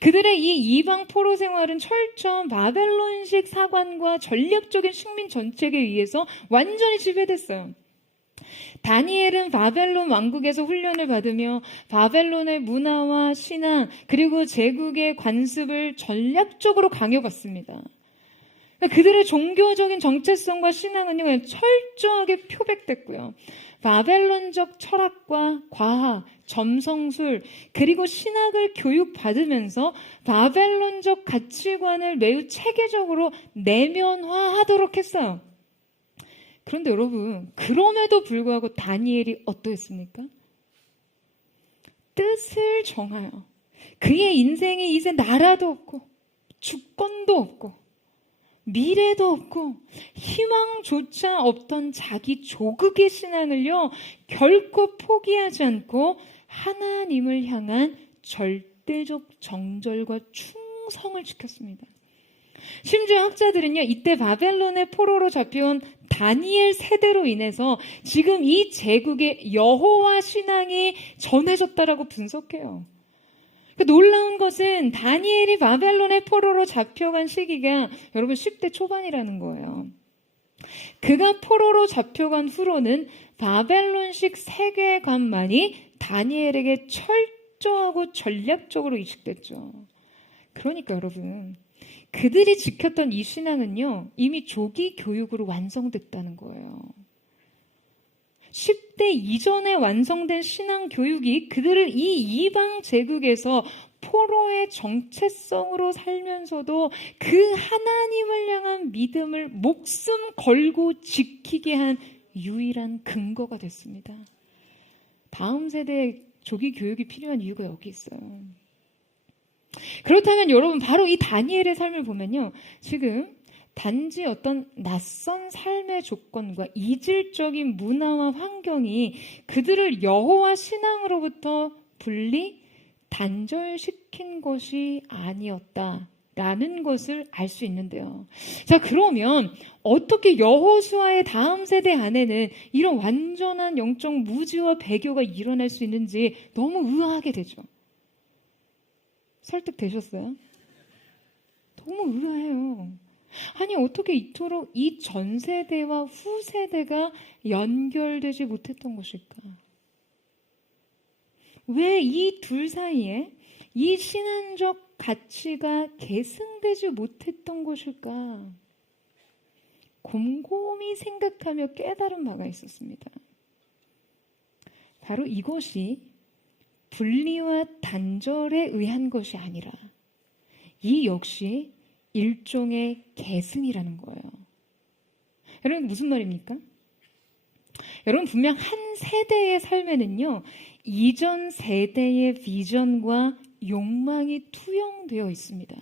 그들의 이 이방 포로 생활은 철저한 바벨론식 사관과 전략적인 식민 정책에 의해서 완전히 지배됐어요. 다니엘은 바벨론 왕국에서 훈련을 받으며 바벨론의 문화와 신앙 그리고 제국의 관습을 전략적으로 강요받습니다. 그들의 종교적인 정체성과 신앙은요, 그냥 철저하게 표백됐고요. 바벨론적 철학과 과학, 점성술, 그리고 신학을 교육받으면서 바벨론적 가치관을 매우 체계적으로 내면화하도록 했어요. 그런데 여러분, 그럼에도 불구하고 다니엘이 어떠했습니까? 뜻을 정하여 그의 인생에 이제 나라도 없고 주권도 없고 미래도 없고 희망조차 없던 자기 조국의 신앙을요, 결코 포기하지 않고 하나님을 향한 절대적 정절과 충성을 지켰습니다. 심지어 학자들은요, 이때 바벨론의 포로로 잡혀온 다니엘 세대로 인해서 지금 이 제국의 여호와 신앙이 전해졌다라고 분석해요. 놀라운 것은 다니엘이 바벨론의 포로로 잡혀간 시기가 여러분 10대 초반이라는 거예요. 그가 포로로 잡혀간 후로는 바벨론식 세계관만이 다니엘에게 철저하고 전략적으로 이식됐죠. 그러니까 여러분, 그들이 지켰던 이 신앙은요, 이미 조기 교육으로 완성됐다는 거예요. 10대 이전에 완성된 신앙 교육이 그들을 이 이방 제국에서 포로의 정체성으로 살면서도 그 하나님을 향한 믿음을 목숨 걸고 지키게 한 유일한 근거가 됐습니다. 다음 세대의 조기 교육이 필요한 이유가 여기 있어요. 그렇다면 여러분, 바로 이 다니엘의 삶을 보면요, 지금 단지 어떤 낯선 삶의 조건과 이질적인 문화와 환경이 그들을 여호와 신앙으로부터 분리, 단절시킨 것이 아니었다라는 것을 알 수 있는데요. 자, 그러면 어떻게 여호수아의 다음 세대 안에는 이런 완전한 영적 무지와 배교가 일어날 수 있는지 너무 의아하게 되죠. 설득되셨어요? 너무 의아해요. 아니, 어떻게 이토록 이 전 세대와 후 세대가 연결되지 못했던 것일까? 왜 이 둘 사이에 이 신앙적 가치가 계승되지 못했던 것일까? 곰곰이 생각하며 깨달은 바가 있었습니다. 바로 이것이 분리와 단절에 의한 것이 아니라 이 역시 일종의 계승이라는 거예요. 여러분 무슨 말입니까? 여러분 분명 한 세대의 삶에는요, 이전 세대의 비전과 욕망이 투영되어 있습니다.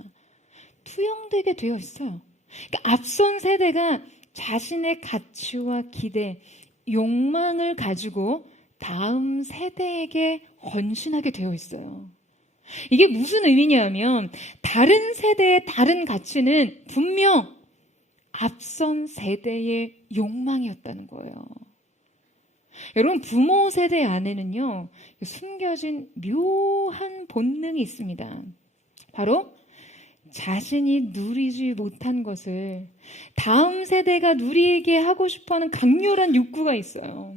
투영되게 되어 있어요. 그러니까 앞선 세대가 자신의 가치와 기대, 욕망을 가지고 다음 세대에게 헌신하게 되어 있어요. 이게 무슨 의미냐면 다른 세대의 다른 가치는 분명 앞선 세대의 욕망이었다는 거예요. 여러분 부모 세대 안에는요, 숨겨진 묘한 본능이 있습니다. 바로 자신이 누리지 못한 것을 다음 세대가 누리게 하고 싶어하는 강렬한 욕구가 있어요.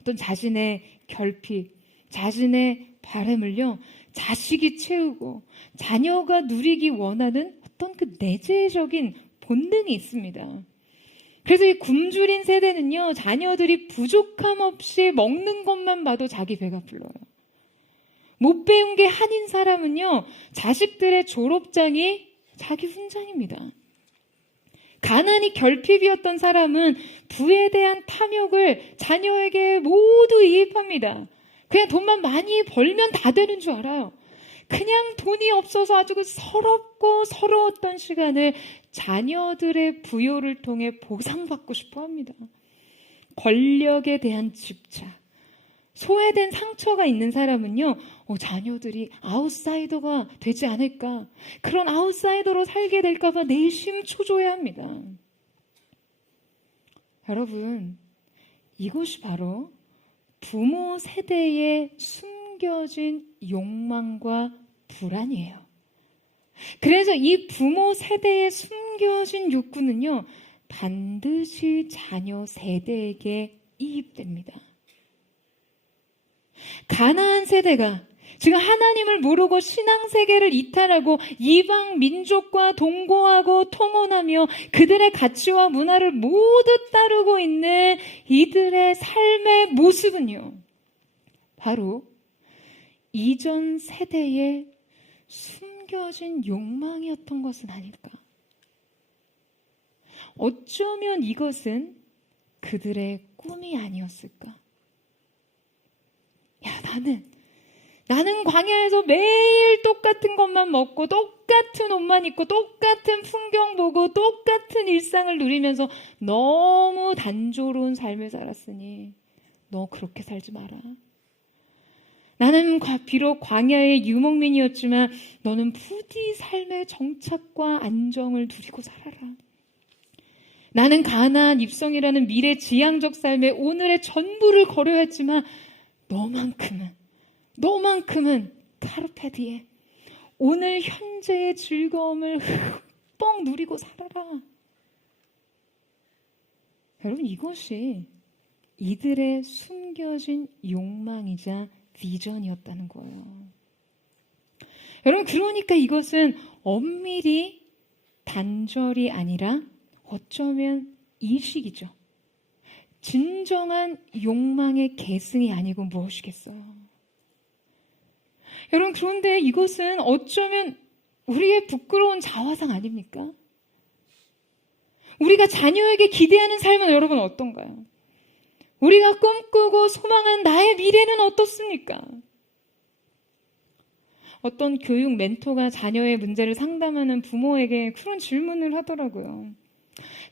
어떤 자신의 결핍, 자신의 바람을요, 자식이 채우고 자녀가 누리기 원하는 어떤 그 내재적인 본능이 있습니다. 그래서 이 굶주린 세대는요, 자녀들이 부족함 없이 먹는 것만 봐도 자기 배가 불러요. 못 배운 게 한인 사람은요, 자식들의 졸업장이 자기 훈장입니다. 가난이 결핍이었던 사람은 부에 대한 탐욕을 자녀에게 모두 이입합니다. 그냥 돈만 많이 벌면 다 되는 줄 알아요. 그냥 돈이 없어서 아주 서럽고 서러웠던 시간을 자녀들의 부요를 통해 보상받고 싶어 합니다. 권력에 대한 집착, 소외된 상처가 있는 사람은요, 자녀들이 아웃사이더가 되지 않을까, 그런 아웃사이더로 살게 될까봐 내심 초조해합니다. 여러분, 이것이 바로 부모 세대의 숨겨진 욕망과 불안이에요. 그래서 이 부모 세대의 숨겨진 욕구는요, 반드시 자녀 세대에게 이입됩니다. 가나안 세대가 지금 하나님을 모르고 신앙세계를 이탈하고 이방 민족과 동거하고 통혼하며 그들의 가치와 문화를 모두 따르고 있는 이들의 삶의 모습은요, 바로 이전 세대의 숨겨진 욕망이었던 것은 아닐까? 어쩌면 이것은 그들의 꿈이 아니었을까? 야, 나는 광야에서 매일 똑같은 것만 먹고 똑같은 옷만 입고 똑같은 풍경 보고 똑같은 일상을 누리면서 너무 단조로운 삶을 살았으니 너 그렇게 살지 마라. 나는 비록 광야의 유목민이었지만 너는 부디 삶의 정착과 안정을 누리고 살아라. 나는 가나안 입성이라는 미래 지향적 삶에 오늘의 전부를 걸어야 했지만 너만큼은 카르페 디엠, 오늘 현재의 즐거움을 흠뻑 누리고 살아라. 여러분, 이것이 이들의 숨겨진 욕망이자 비전이었다는 거예요. 여러분, 그러니까 이것은 엄밀히 단절이 아니라 어쩌면 이식이죠. 진정한 욕망의 계승이 아니고 무엇이겠어요? 여러분, 그런데 이것은 어쩌면 우리의 부끄러운 자화상 아닙니까? 우리가 자녀에게 기대하는 삶은 여러분 어떤가요? 우리가 꿈꾸고 소망한 나의 미래는 어떻습니까? 어떤 교육 멘토가 자녀의 문제를 상담하는 부모에게 그런 질문을 하더라고요.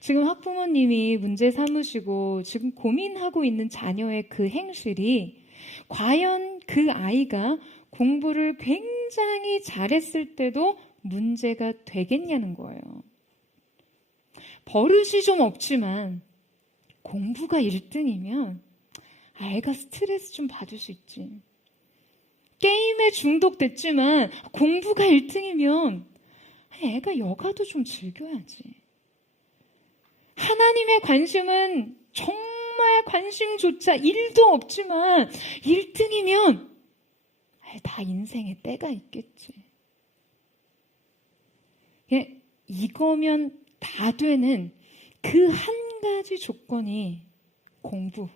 지금 학부모님이 문제 삼으시고 지금 고민하고 있는 자녀의 그 행실이 과연 그 아이가 공부를 굉장히 잘했을 때도 문제가 되겠냐는 거예요. 버릇이 좀 없지만 공부가 1등이면 아이가 스트레스 좀 받을 수 있지. 게임에 중독됐지만 공부가 1등이면 애가 여가도 좀 즐겨야지. 하나님의 관심은 정말 관심조차 1도 없지만 1등이면 다 인생에 때가 있겠지. 이거면 다 되는 그 한 가지 조건이 공부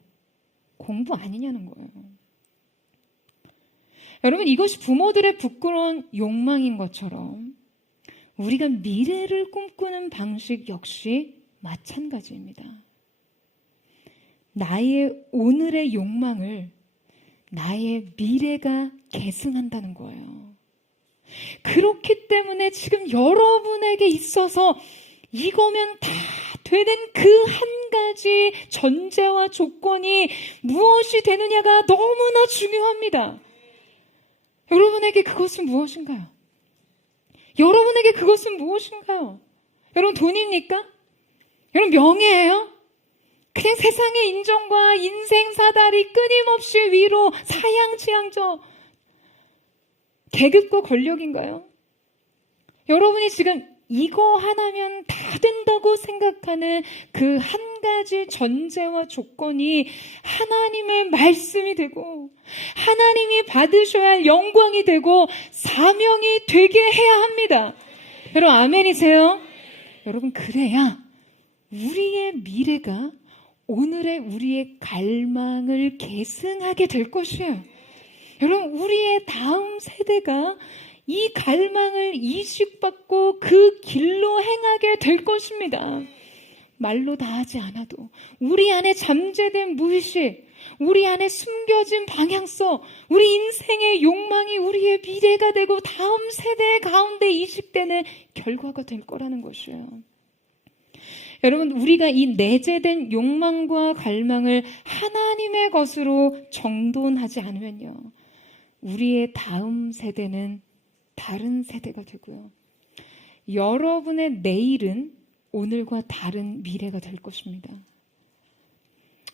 아니냐는 거예요. 여러분, 이것이 부모들의 부끄러운 욕망인 것처럼 우리가 미래를 꿈꾸는 방식 역시 마찬가지입니다. 나의 오늘의 욕망을 나의 미래가 계승한다는 거예요. 그렇기 때문에 지금 여러분에게 있어서 이거면 다 되는 그 한 가지 전제와 조건이 무엇이 되느냐가 너무나 중요합니다. 여러분에게 그것은 무엇인가요? 여러분에게 그것은 무엇인가요? 여러분, 돈입니까? 여러분, 명예예요? 그냥 세상의 인정과 인생 사다리 끊임없이 위로 사양치양저 계급과 권력인가요? 여러분이 지금 이거 하나면 다 된다고 생각하는 그 한 가지 전제와 조건이 하나님의 말씀이 되고 하나님이 받으셔야 할 영광이 되고 사명이 되게 해야 합니다. 여러분, 아멘이세요? 여러분, 그래야 우리의 미래가 오늘의 우리의 갈망을 계승하게 될 것이에요. 여러분, 우리의 다음 세대가 이 갈망을 이식받고 그 길로 행하게 될 것입니다. 말로 다 하지 않아도 우리 안에 잠재된 무의식, 우리 안에 숨겨진 방향성, 우리 인생의 욕망이 우리의 미래가 되고 다음 세대 가운데 이식되는 결과가 될 거라는 것이에요. 여러분, 우리가 이 내재된 욕망과 갈망을 하나님의 것으로 정돈하지 않으면요, 우리의 다음 세대는 다른 세대가 되고요, 여러분의 내일은 오늘과 다른 미래가 될 것입니다.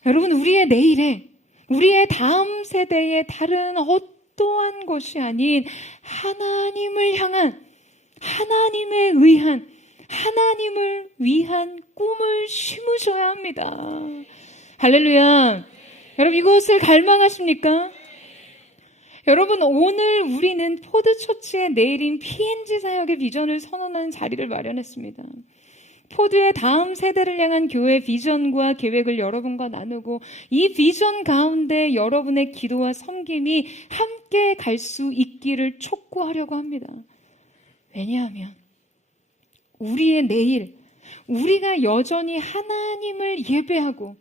여러분, 우리의 내일에 우리의 다음 세대의 다른 어떠한 것이 아닌 하나님을 향한, 하나님에 의한, 하나님을 위한 꿈을 심으셔야 합니다. 할렐루야. 여러분, 이것을 갈망하십니까? 여러분, 오늘 우리는 포드처치의 내일인 PNG 사역의 비전을 선언하는 자리를 마련했습니다. 포드의 다음 세대를 향한 교회 비전과 계획을 여러분과 나누고 이 비전 가운데 여러분의 기도와 섬김이 함께 갈 수 있기를 촉구하려고 합니다. 왜냐하면 우리의 내일, 우리가 여전히 하나님을 예배하고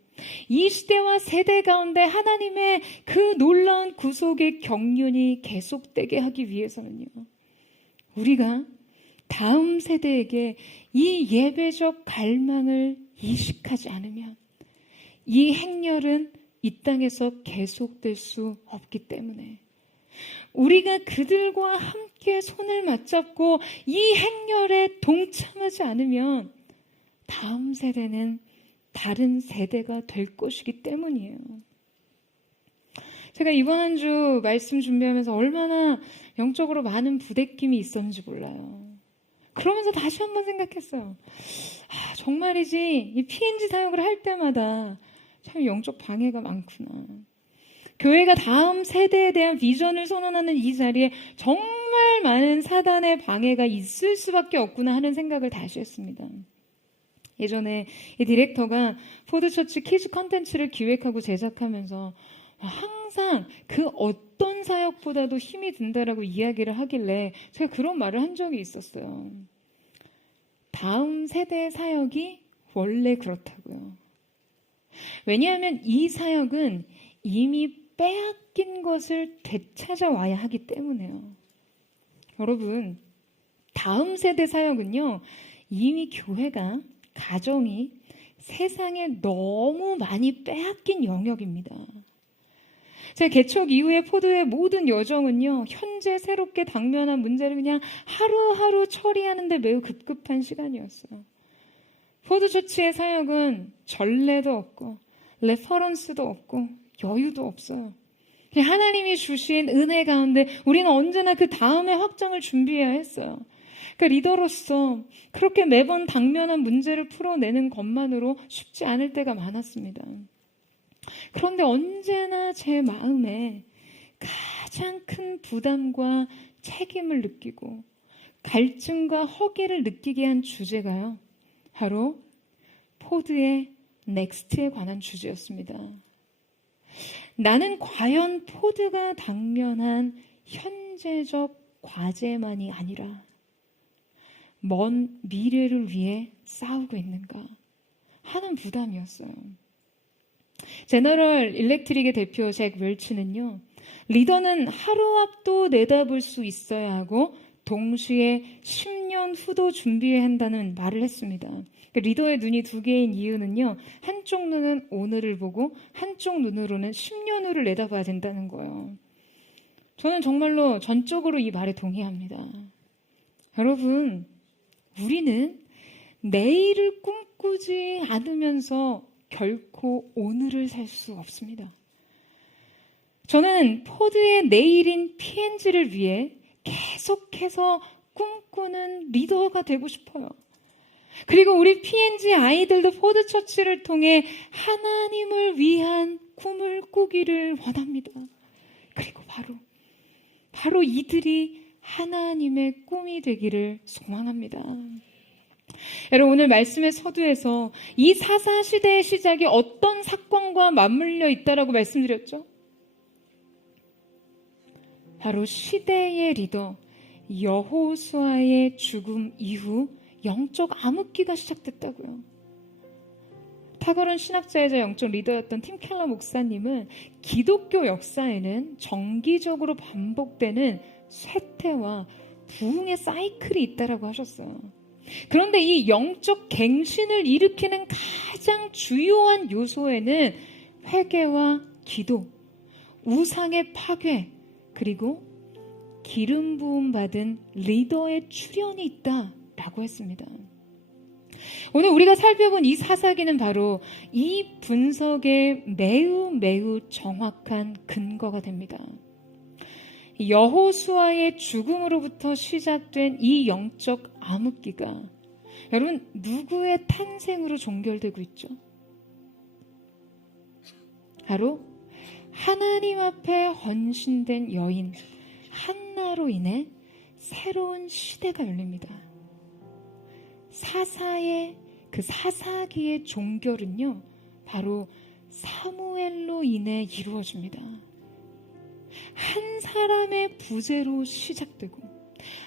이 시대와 세대 가운데 하나님의 그 놀라운 구속의 경륜이 계속되게 하기 위해서는요, 우리가 다음 세대에게 이 예배적 갈망을 이식하지 않으면 이 행렬은 이 땅에서 계속될 수 없기 때문에 우리가 그들과 함께 손을 맞잡고 이 행렬에 동참하지 않으면 다음 세대는 다른 세대가 될 것이기 때문이에요. 제가 이번 한 주 말씀 준비하면서 얼마나 영적으로 많은 부대낌이 있었는지 몰라요. 그러면서 다시 한번 생각했어요. 정말이지 이 PNG 사역을 할 때마다 참 영적 방해가 많구나. 교회가 다음 세대에 대한 비전을 선언하는 이 자리에 정말 많은 사단의 방해가 있을 수밖에 없구나 하는 생각을 다시 했습니다. 예전에 이 디렉터가 포드처치 키즈 컨텐츠를 기획하고 제작하면서 항상 그 어떤 사역보다도 힘이 든다라고 이야기를 하길래 제가 그런 말을 한 적이 있었어요. 다음 세대의 사역이 원래 그렇다고요. 왜냐하면 이 사역은 이미 빼앗긴 것을 되찾아와야 하기 때문에요. 여러분, 다음 세대 사역은요, 이미 교회가, 가정이 세상에 너무 많이 빼앗긴 영역입니다. 제 개척 이후에 포드의 모든 여정은요, 현재 새롭게 당면한 문제를 그냥 하루하루 처리하는데 매우 급급한 시간이었어요. 포드처치의 사역은 전례도 없고 레퍼런스도 없고 여유도 없어요. 그냥 하나님이 주신 은혜 가운데 우리는 언제나 그 다음의 확장을 준비해야 했어요. 그러니까 리더로서 그렇게 매번 당면한 문제를 풀어내는 것만으로 쉽지 않을 때가 많았습니다. 그런데 언제나 제 마음에 가장 큰 부담과 책임을 느끼고 갈증과 허기를 느끼게 한 주제가요. 바로 포드의 넥스트에 관한 주제였습니다. 나는 과연 포드가 당면한 현재적 과제만이 아니라 먼 미래를 위해 싸우고 있는가 하는 부담이었어요. 제너럴 일렉트릭의 대표 잭 웰치는요, 리더는 하루 앞도 내다볼 수 있어야 하고 동시에 10년 후도 준비해야 한다는 말을 했습니다. 리더의 눈이 두 개인 이유는요, 한쪽 눈은 오늘을 보고 한쪽 눈으로는 10년 후를 내다봐야 된다는 거예요. 저는 정말로 전적으로 이 말에 동의합니다. 여러분, 우리는 내일을 꿈꾸지 않으면서 결코 오늘을 살 수 없습니다. 저는 포드의 내일인 P&G를 위해 계속해서 꿈꾸는 리더가 되고 싶어요. 그리고 우리 P&G 아이들도 포드 처치를 통해 하나님을 위한 꿈을 꾸기를 원합니다. 그리고 바로 이들이 하나님의 꿈이 되기를 소망합니다. 여러분, 오늘 말씀의 서두에서 이 사사시대의 시작이 어떤 사건과 맞물려 있다라고 말씀드렸죠? 바로 시대의 리더 여호수아의 죽음 이후 영적 암흑기가 시작됐다고요. 탁월한 신학자이자 영적 리더였던 팀 켈러 목사님은 기독교 역사에는 정기적으로 반복되는 쇠퇴와 부흥의 사이클이 있다라고 하셨어요. 그런데 이 영적 갱신을 일으키는 가장 주요한 요소에는 회개와 기도, 우상의 파괴, 그리고 기름 부음 받은 리더의 출현이 있다라고 했습니다. 오늘 우리가 살펴본 이 사사기는 바로 이 분석에 매우 정확한 근거가 됩니다. 여호수아의 죽음으로부터 시작된 이 영적 암흑기가 여러분 누구의 탄생으로 종결되고 있죠? 바로 하나님 앞에 헌신된 여인 한나로 인해 새로운 시대가 열립니다. 그 사사기의 종결은요, 바로 사무엘로 인해 이루어집니다. 한 사람의 부재로 시작되고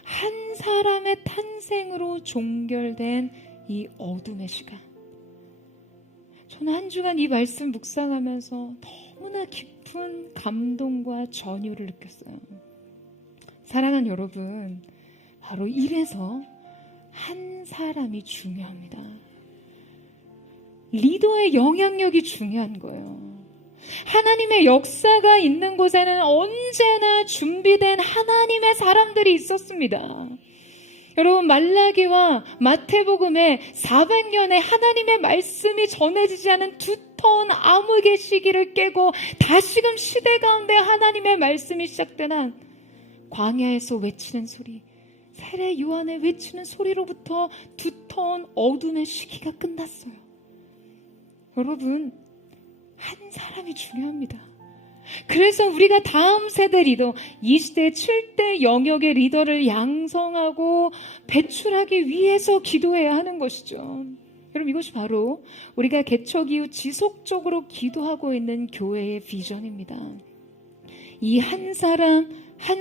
한 사람의 탄생으로 종결된 이 어둠의 시간. 저는 한 주간 이 말씀 묵상하면서 너무나 깊은 감동과 전율을 느꼈어요. 사랑하는 여러분, 바로 이래서 한 사람이 중요합니다. 리더의 영향력이 중요한 거예요. 하나님의 역사가 있는 곳에는 언제나 준비된 하나님의 사람들이 있었습니다. 여러분, 말라기와 마태복음에 400년의 하나님의 말씀이 전해지지 않은 두터운 암흑의 시기를 깨고 다시금 시대 가운데 하나님의 말씀이 시작된 한 광야에서 외치는 소리, 세례 요한의 외치는 소리로부터 두터운 어둠의 시기가 끝났어요. 여러분, 한 사람이 중요합니다. 그래서 우리가 다음 세대 리더, 이 시대 7대 영역의 리더를 양성하고 배출하기 위해서 기도해야 하는 것이죠. 여러분, 이것이 바로 우리가 개척 이후 지속적으로 기도하고 있는 교회의 비전입니다. 이 한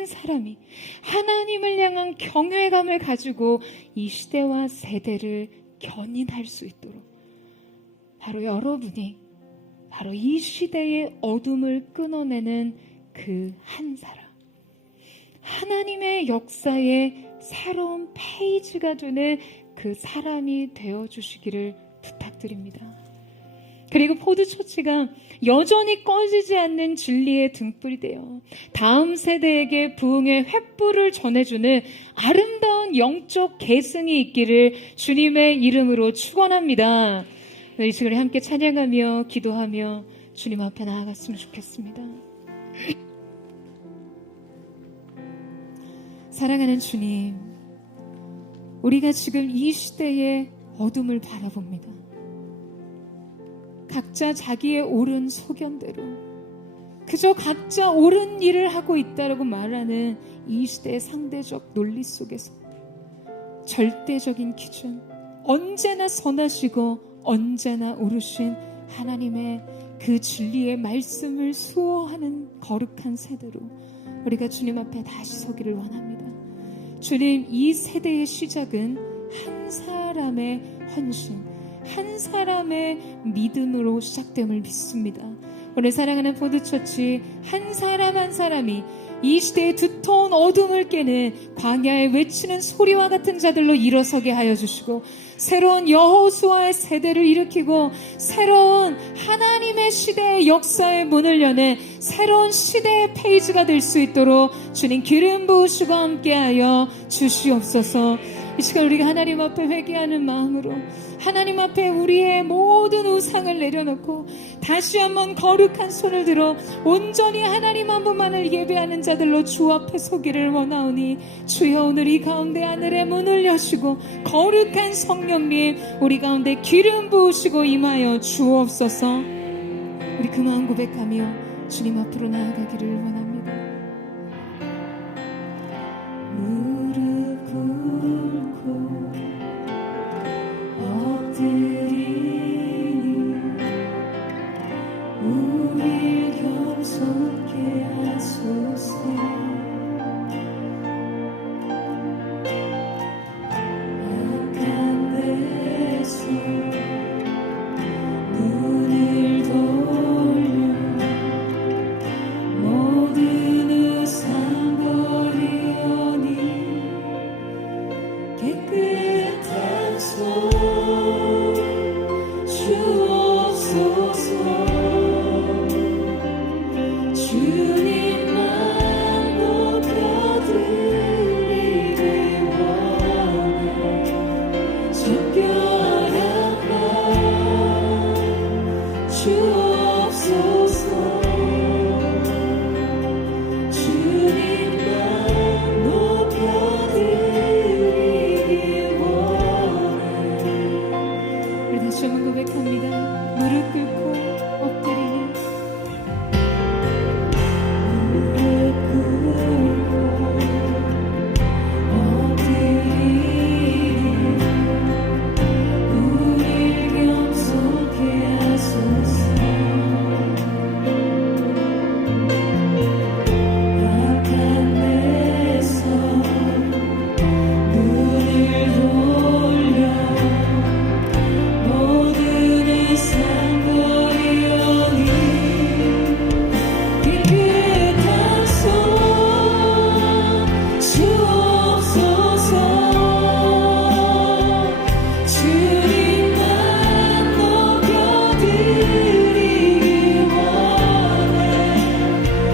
사람이 하나님을 향한 경외감을 가지고 이 시대와 세대를 견인할 수 있도록 바로 여러분이 바로 이 시대의 어둠을 끊어내는 그 한 사람, 하나님의 역사의 새로운 페이지가 되는 그 사람이 되어주시기를 부탁드립니다. 그리고 포드처치가 여전히 꺼지지 않는 진리의 등불이 되어 다음 세대에게 부흥의 횃불을 전해주는 아름다운 영적 계승이 있기를 주님의 이름으로 축원합니다. 이 시간에 함께 찬양하며 기도하며 주님 앞에 나아갔으면 좋겠습니다. 사랑하는 주님, 우리가 지금 이 시대의 어둠을 바라봅니다. 각자 자기의 옳은 소견대로 그저 각자 옳은 일을 하고 있다라고 말하는 이 시대의 상대적 논리 속에서 절대적인 기준, 언제나 선하시고 언제나 옳으신 하나님의 그 진리의 말씀을 수호하는 거룩한 세대로 우리가 주님 앞에 다시 서기를 원합니다. 주님, 이 세대의 시작은 한 사람의 헌신, 한 사람의 믿음으로 시작됨을 믿습니다. 오늘 사랑하는 포도처치, 한 사람 한 사람이 이 시대의 두터운 어둠을 깨는 광야에 외치는 소리와 같은 자들로 일어서게 하여 주시고, 새로운 여호수아의 세대를 일으키고 새로운 하나님의 시대의 역사의 문을 여는 새로운 시대의 페이지가 될 수 있도록 주님 기름 부으시고 함께하여 주시옵소서. 이 시간 우리가 하나님 앞에 회개하는 마음으로 하나님 앞에 우리의 모든 우상을 내려놓고 다시 한번 거룩한 손을 들어 온전히 하나님 한 분만을 예배하는 자들로 주 앞에 서기를 원하오니, 주여 오늘 이 가운데 하늘의 문을 여시고 거룩한 성령님 우리 가운데 기름 부으시고 임하여 주옵소서. 우리 그 마음 고백하며 주님 앞으로 나아가기를 원합니다. 무릎 꿇고 엎드리니 우리 겸손케 하소서. 악한 데서 눈을 돌려 모든 우상 버리오니 깨끗한 손 주옵소서. 주님만 높여드리기 원해. 적결한 말 주옵소서. 주님만 높여드리기 원해. 우리 다시 한번 고백합니다. 무릎 꿇고 엎드리니 무릎 꿇고 엎드리니 우리 겸손케 하소서. 악한 데서 눈을 돌려 모든 이상 버리오니 깨끗한 손 주옵소서. 주님만 높여드리기 원해.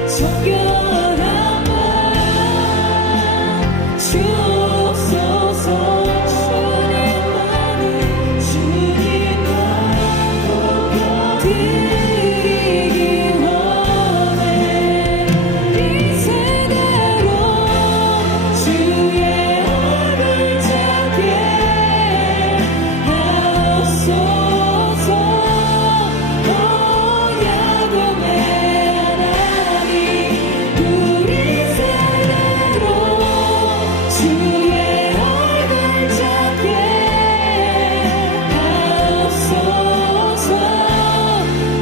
적결한 말 주옵소서. 주님만 높여드리기 원해. 이 세대로 주의 얼굴 찾게 하옵소서. 오 야곱의 하나님, 우리 세대로 주의 얼굴 찾게 하옵소서. 오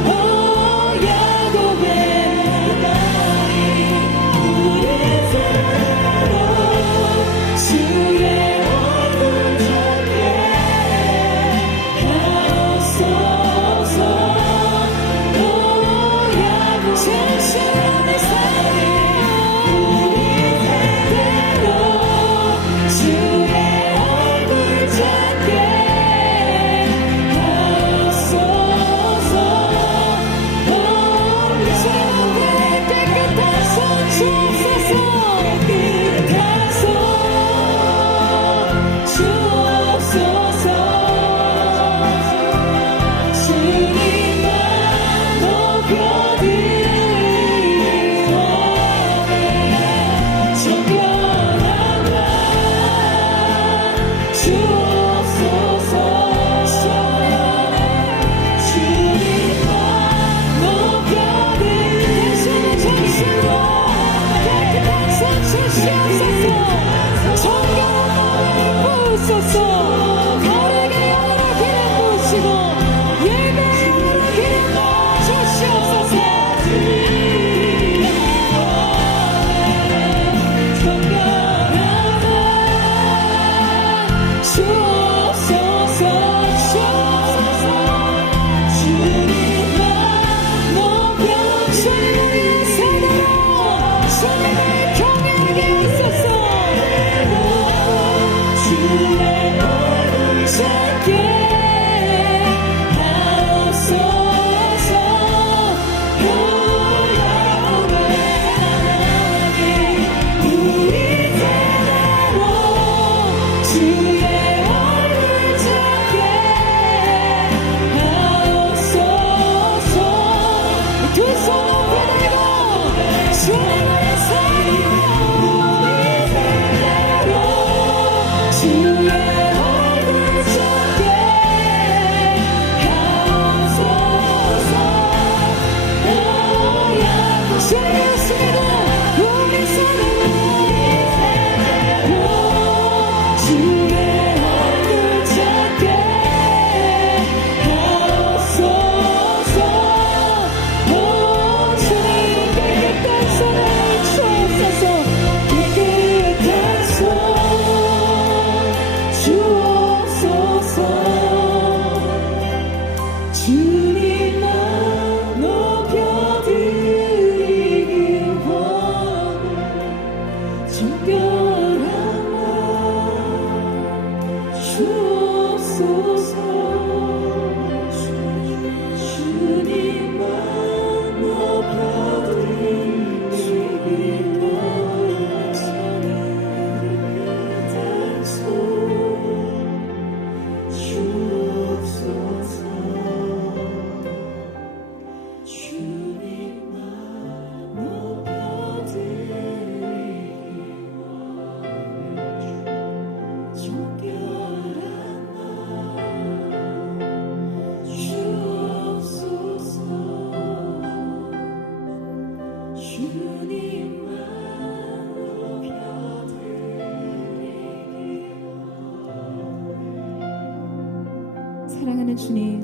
사랑하는 주님,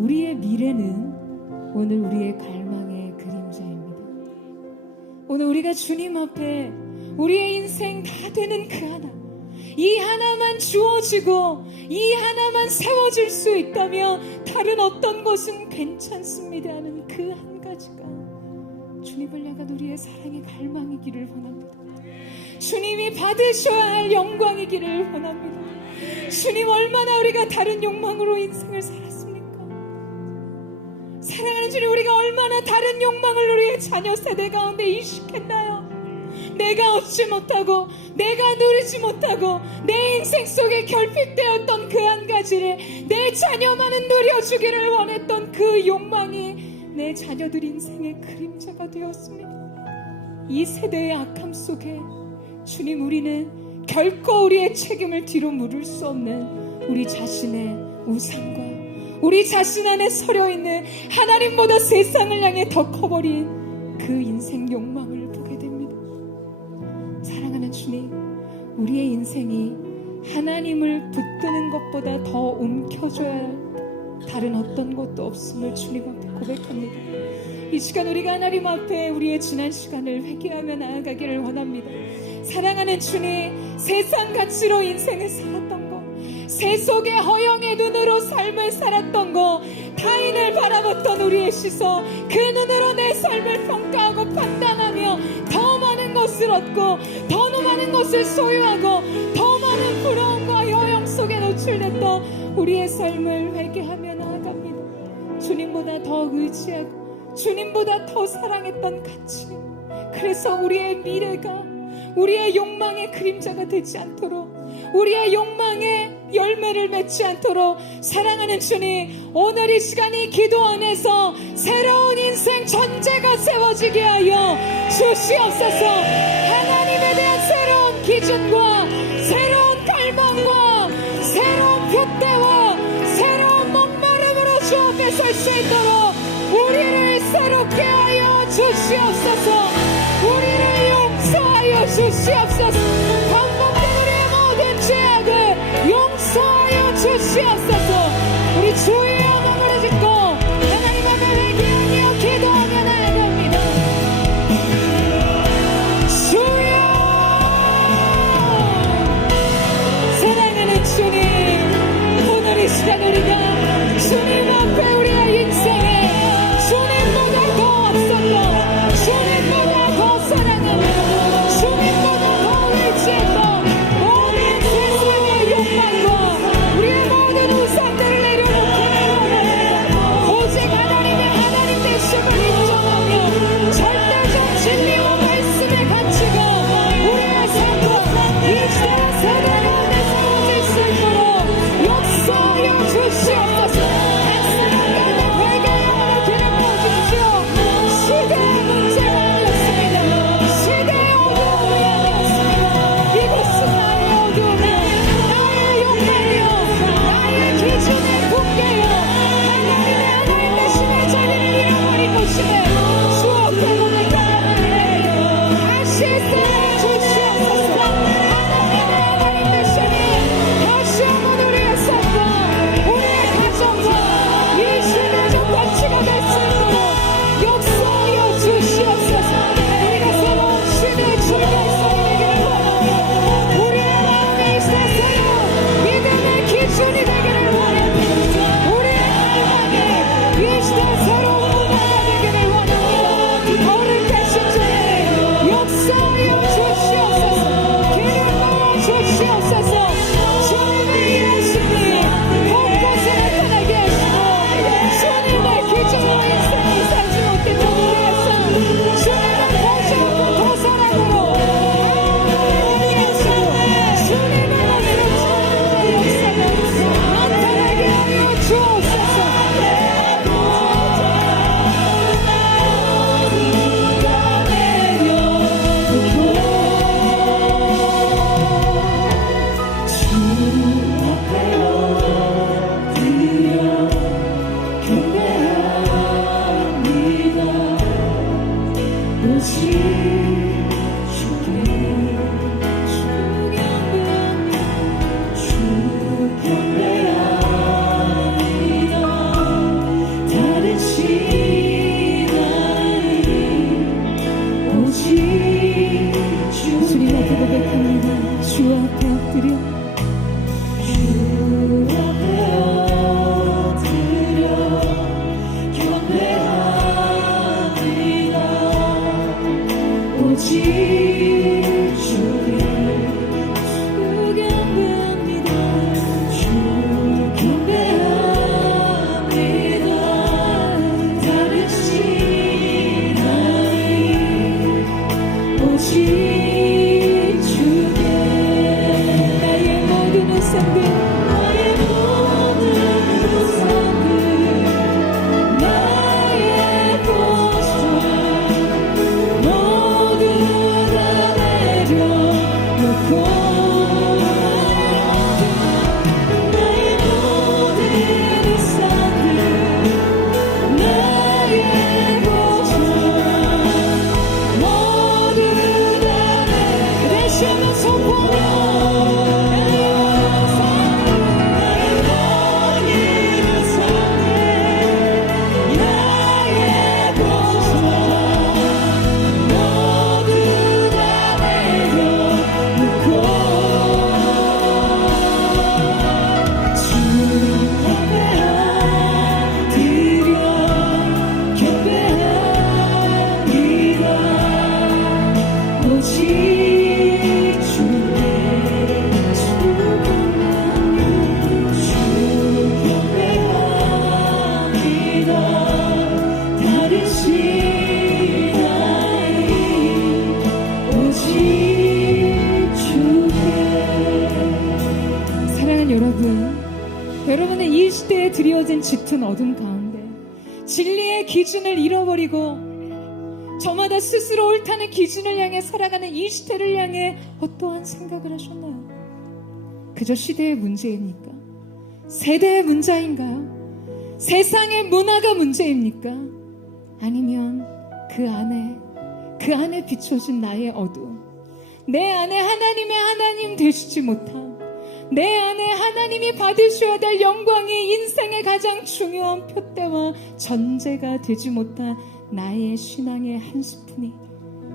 우리의 미래는 오늘 우리의 갈망의 그림자입니다. 오늘 우리가 주님 앞에 우리의 인생 다 되는 그 하나, 이 하나만 주어지고 이 하나만 세워질 수 있다면 다른 어떤 것은 괜찮습니다 하는 그 한 가지가 주님을 향한 우리의 사랑의 갈망이기를 원합니다. 주님이 받으셔야 할 영광이기를 원합니다. 주님, 얼마나 우리가 다른 욕망으로 인생을 살았습니까? 사랑하는 주님, 우리가 얼마나 다른 욕망을 우리의 자녀 세대 가운데 이식했나요? 내가 얻지 못하고 내가 누리지 못하고 내 인생 속에 결핍되었던 그 한 가지를 내 자녀만은 누려주기를 원했던 그 욕망이 내 자녀들 인생의 그림자가 되었습니다. 이 세대의 악함 속에 주님, 우리는 결코 우리의 책임을 뒤로 물을 수 없는 우리 자신의 우상과 우리 자신 안에 서려있는 하나님보다 세상을 향해 더 커버린 그 인생 욕망을 보게 됩니다. 사랑하는 주님, 우리의 인생이 하나님을 붙드는 것보다 더 움켜줘야 할 다른 어떤 것도 없음을 주님 앞에 고백합니다. 이 시간 우리가 하나님 앞에 우리의 지난 시간을 회개하며 나아가기를 원합니다. 사랑하는 주님, 세상 가치로 인생을 살았던 것, 세속의 허영의 눈으로 삶을 살았던 것, 타인을 바라봤던 우리의 시선, 그 눈으로 내 삶을 평가하고 판단하며 더 많은 것을 얻고 더 많은 것을 소유하고 더 많은 부러움과 허영 속에 노출됐던 우리의 삶을 회개하며 나아갑니다. 주님보다 더 의지하고 주님보다 더 사랑했던 가치, 그래서 우리의 미래가 우리의 욕망의 그림자가 되지 않도록, 우리의 욕망의 열매를 맺지 않도록 사랑하는 주님, 오늘 이 시간이 기도 안에서 새로운 인생 전제가 세워지게 하여 주시옵소서. 하나님에 대한 새로운 기준과 새로운 갈망과 새로운 표대와 새로운 목마름으로 주 앞에 설 수 있도록 우리를 새롭게 하여 주시옵소서. 우리를 용서하여 주시옵소서. 반복된 우리의 모든 죄악을 용서하여 주시옵소서. 우리 주의 이름으로 짓고 하나님 앞에 회개하며 기도하며 나아갑니다. 주여, 사랑하는 주님, 오늘 이 시간 우리가 주님 앞에 우리의 인생에 주님보다 더 앞섰고 주님보다 더 사랑하며 주님보다 더 의지했던 모든 세상의 욕망과 우리의 모든 우상 드리워진 짙은 어둠 가운데 진리의 기준을 잃어버리고 저마다 스스로 옳다는 기준을 향해 살아가는 이 시대를 향해 어떠한 생각을 하셨나요? 그저 시대의 문제입니까? 세대의 문제인가요? 세상의 문화가 문제입니까? 아니면 그 안에 비춰진 나의 어두움, 내 안에 하나님의 하나님 되시지 못함, 내 안에 하나님이 받으셔야 될 영광이 인생의 가장 중요한 표대와 전제가 되지 못한 나의 신앙의 한 스푼이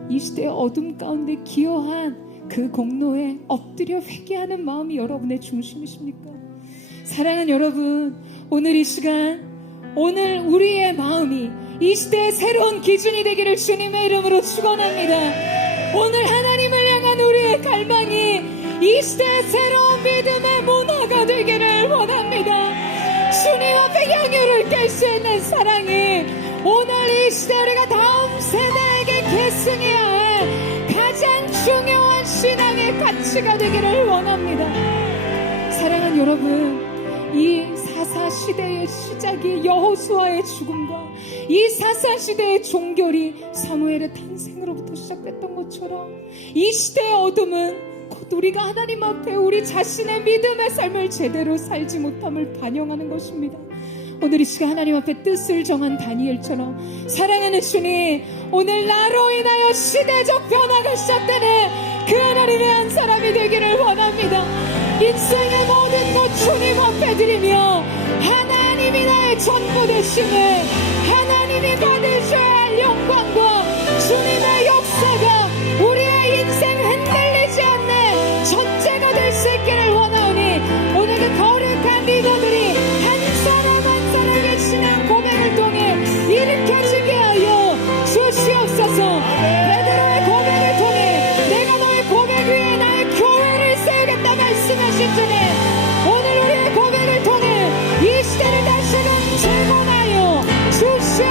이 시대의 어둠 가운데 기여한 그 공로에 엎드려 회개하는 마음이 여러분의 중심이십니까? 사랑하는 여러분, 오늘 이 시간, 오늘 우리의 마음이 이 시대의 새로운 기준이 되기를 주님의 이름으로 축원합니다. 오늘 하나님을 향한 우리의 갈망이 이 시대의 새로운 믿음의 문화가 되기를 원합니다. 주님 앞에 양유를 깰 수 있는 사랑이 오늘 이 시대 우리가 다음 세대에게 계승해야 할 가장 중요한 신앙의 가치가 되기를 원합니다. 사랑하는 여러분, 이 사사 시대의 시작이 여호수아의 죽음과 이 사사 시대의 종결이 사무엘의 탄생으로부터 시작됐던 것처럼 이 시대의 어둠은 곧 우리가 하나님 앞에 우리 자신의 믿음의 삶을 제대로 살지 못함을 반영하는 것입니다. 오늘 이 시간 하나님 앞에 뜻을 정한 다니엘처럼 사랑하는 주님, 오늘 나로 인하여 시대적 변화가 시작되는 그 하나님의 한 사람이 되기를 원합니다. 인생의 모든 것 주님 앞에 드리며 하나님이 나의 전부 되심을, 하나님이 받으셔야 할 영광과 주님의 역사가 우리의 인생 흔들리지 않는 전제가 될 수 있기를 원하오니 오늘 그 거룩한 리더들이 한 사람 한 사람의 신앙 고백을 통해 일으켜지게 하여 주시옵소서. 베드로의 고백을 통해 내가 너의 고백 위에 나의 교회를 세우겠다 말씀하신 주님, 오늘 우리의 고백을 통해 이 시대를 다시금 재건하여 주시옵소서.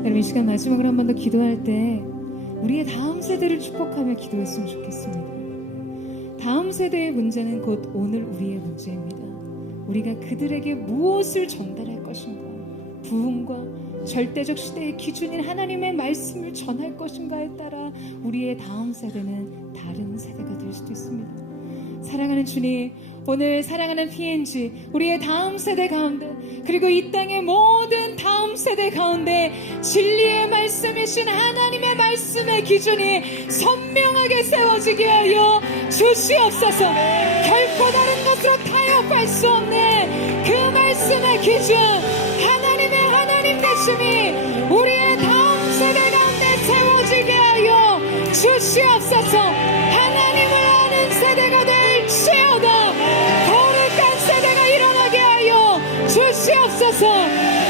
여러분 이 시간 마지막으로 한 번 더 기도할 때 우리의 다음 세대를 축복하며 기도했으면 좋겠습니다. 다음 세대의 문제는 곧 오늘 우리의 문제입니다. 우리가 그들에게 무엇을 전달할 것인가, 부흥과 절대적 시대의 기준인 하나님의 말씀을 전할 것인가에 따라 우리의 다음 세대는 다른 세대가 될 수도 있습니다. 사랑하는 주님, 오늘 사랑하는 PNG 우리의 다음 세대 가운데, 그리고 이 땅의 모든 다음 세대 가운데 진리의 말씀이신 하나님의 말씀의 기준이 선명하게 세워지게 하여 주시옵소서. 결코 다른 것으로 타협할 수 없는 그 말씀의 기준, 하나님 되심이 우리의 다음 세대 가운데 세워지게 하여 주시옵소서. 하나님을 아는 세대가 될지어다. 거룩한 세대가 일어나게 하여 주시옵소서.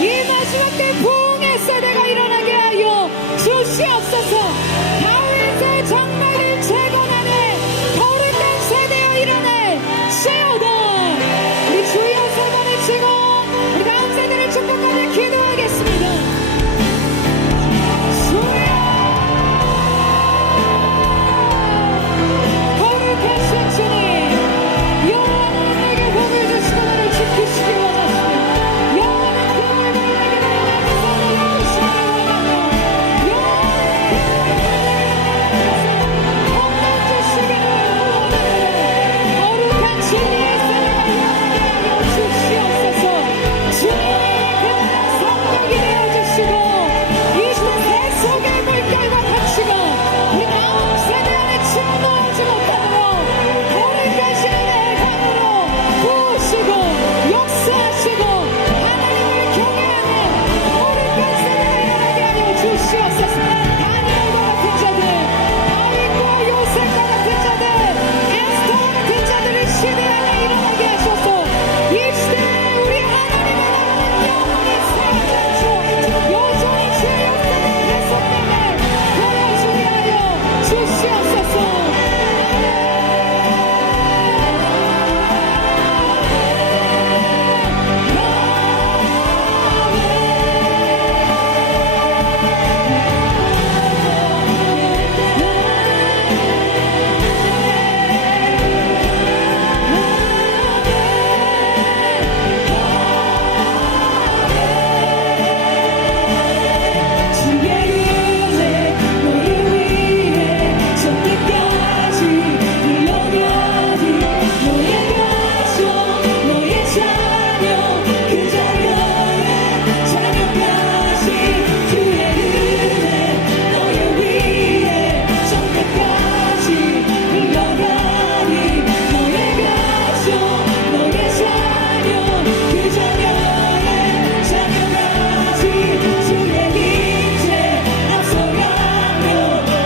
이 마지막 때 부흥의 세대가 일어나게 하여 주시옵소서. 다윗의 장막을 재건하는 거룩한 세대가 일어날지어다. 우리 주여 세 번을 치고 우리 다음 세대를 축복하며 기도하겠습니다. 주여, 거룩하신 주님, 여호와는 내게 복을 주시고 나를 지키시기 원하시며, 여호와는 그 얼굴을 내게 내려주시기 원하며, 여호와는 그 얼굴을 주시기를 원하며, 거룩한 진리의 세대가 일어나게 하여 주시옵소서. 주님이 그날의 성벽이 되어주시고 이 시대 속의 물결과 같이가 우리 다음 세대 안에 침몰하지 못하도록 거룩하신 은혜의 강으로 부으시고 역사하시고 하나님을 경외하는 거룩한 세대가 일어나게 하여 주시옵소서. 다니엘과 같은 자들, 다윗과 요셉과 같은 자들, 에스더와 같은 자들을 시대 안에 일어나게 하셔서 이 시대에 우리 하나님의 나라는 영원히 세우지 않죠. 여전히 주의 역사가 계속됨을 보여주게 하여 주시옵소서. 주의 은혜 너를 위해 전대까지 흘러가니 너의 가족 너의 자녀 그 자녀의 자녀까지 주의 은혜 너를 위해 전대까지 흘러가니 너의 가족 너의 자녀 그 자녀의 자녀까지 주의 인재 앞서가며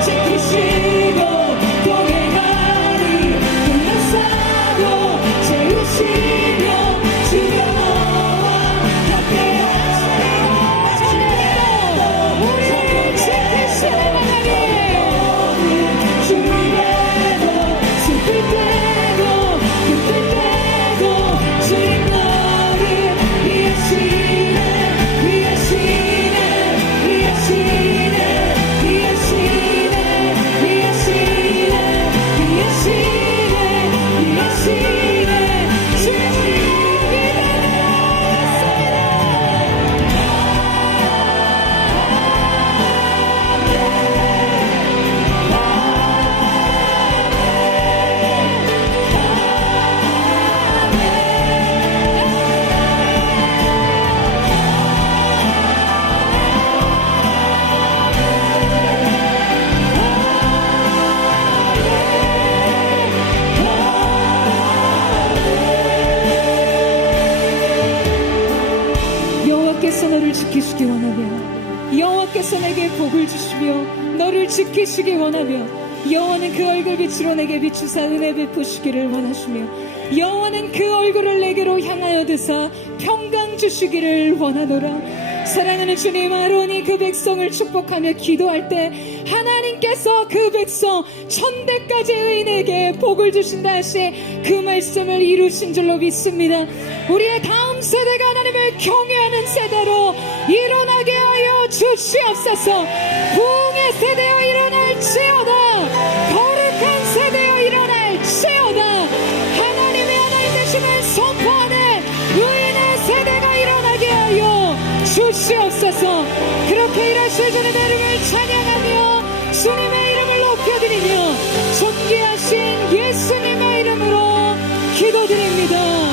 지키시고 동행하니 둘러싸고 채우시며 주여 너와 함께하시니 우리를 지키시는 하나님, 주님에도 슬플 때도 기쁠 때도 주님 너를 위하시네 위하시네 위하시네 위하시네 위하시네 위하시네 위하시네 주님 여호와께서 너를 지키시기 원하며, 여호와께서 내게 복을 주시며 너를 지키시기 원하며, 여호와는 그 얼굴 빛으로 내게 비추사 은혜 베푸시기를 원하시며, 여호와는 그 얼굴을 내게로 향하여 드사 평강 주시기를 원하노라. 사랑하는 주님, 아론이 그 백성을 축복하며 기도할 때 하나님께서 그 백성 천대까지 의인에게 복을 주신다 하시 그 말씀을 이루신 줄로 믿습니다. 우리의 다음 세대가 하나님을 경외하는 세대로 일어나게 하여 주시옵소서. 부흥의 세대여 일어날지어다. 거룩한 세대여 일어날지어다. 하나님의 하나님 되심을 선포하는 의인의 세대가 일어나게 하여 주시옵소서. 그렇게 일하실 주님의 이름을 찬양하며 주님의 이름을 높여드리며 존귀하신 예수님의 이름으로 기도드립니다.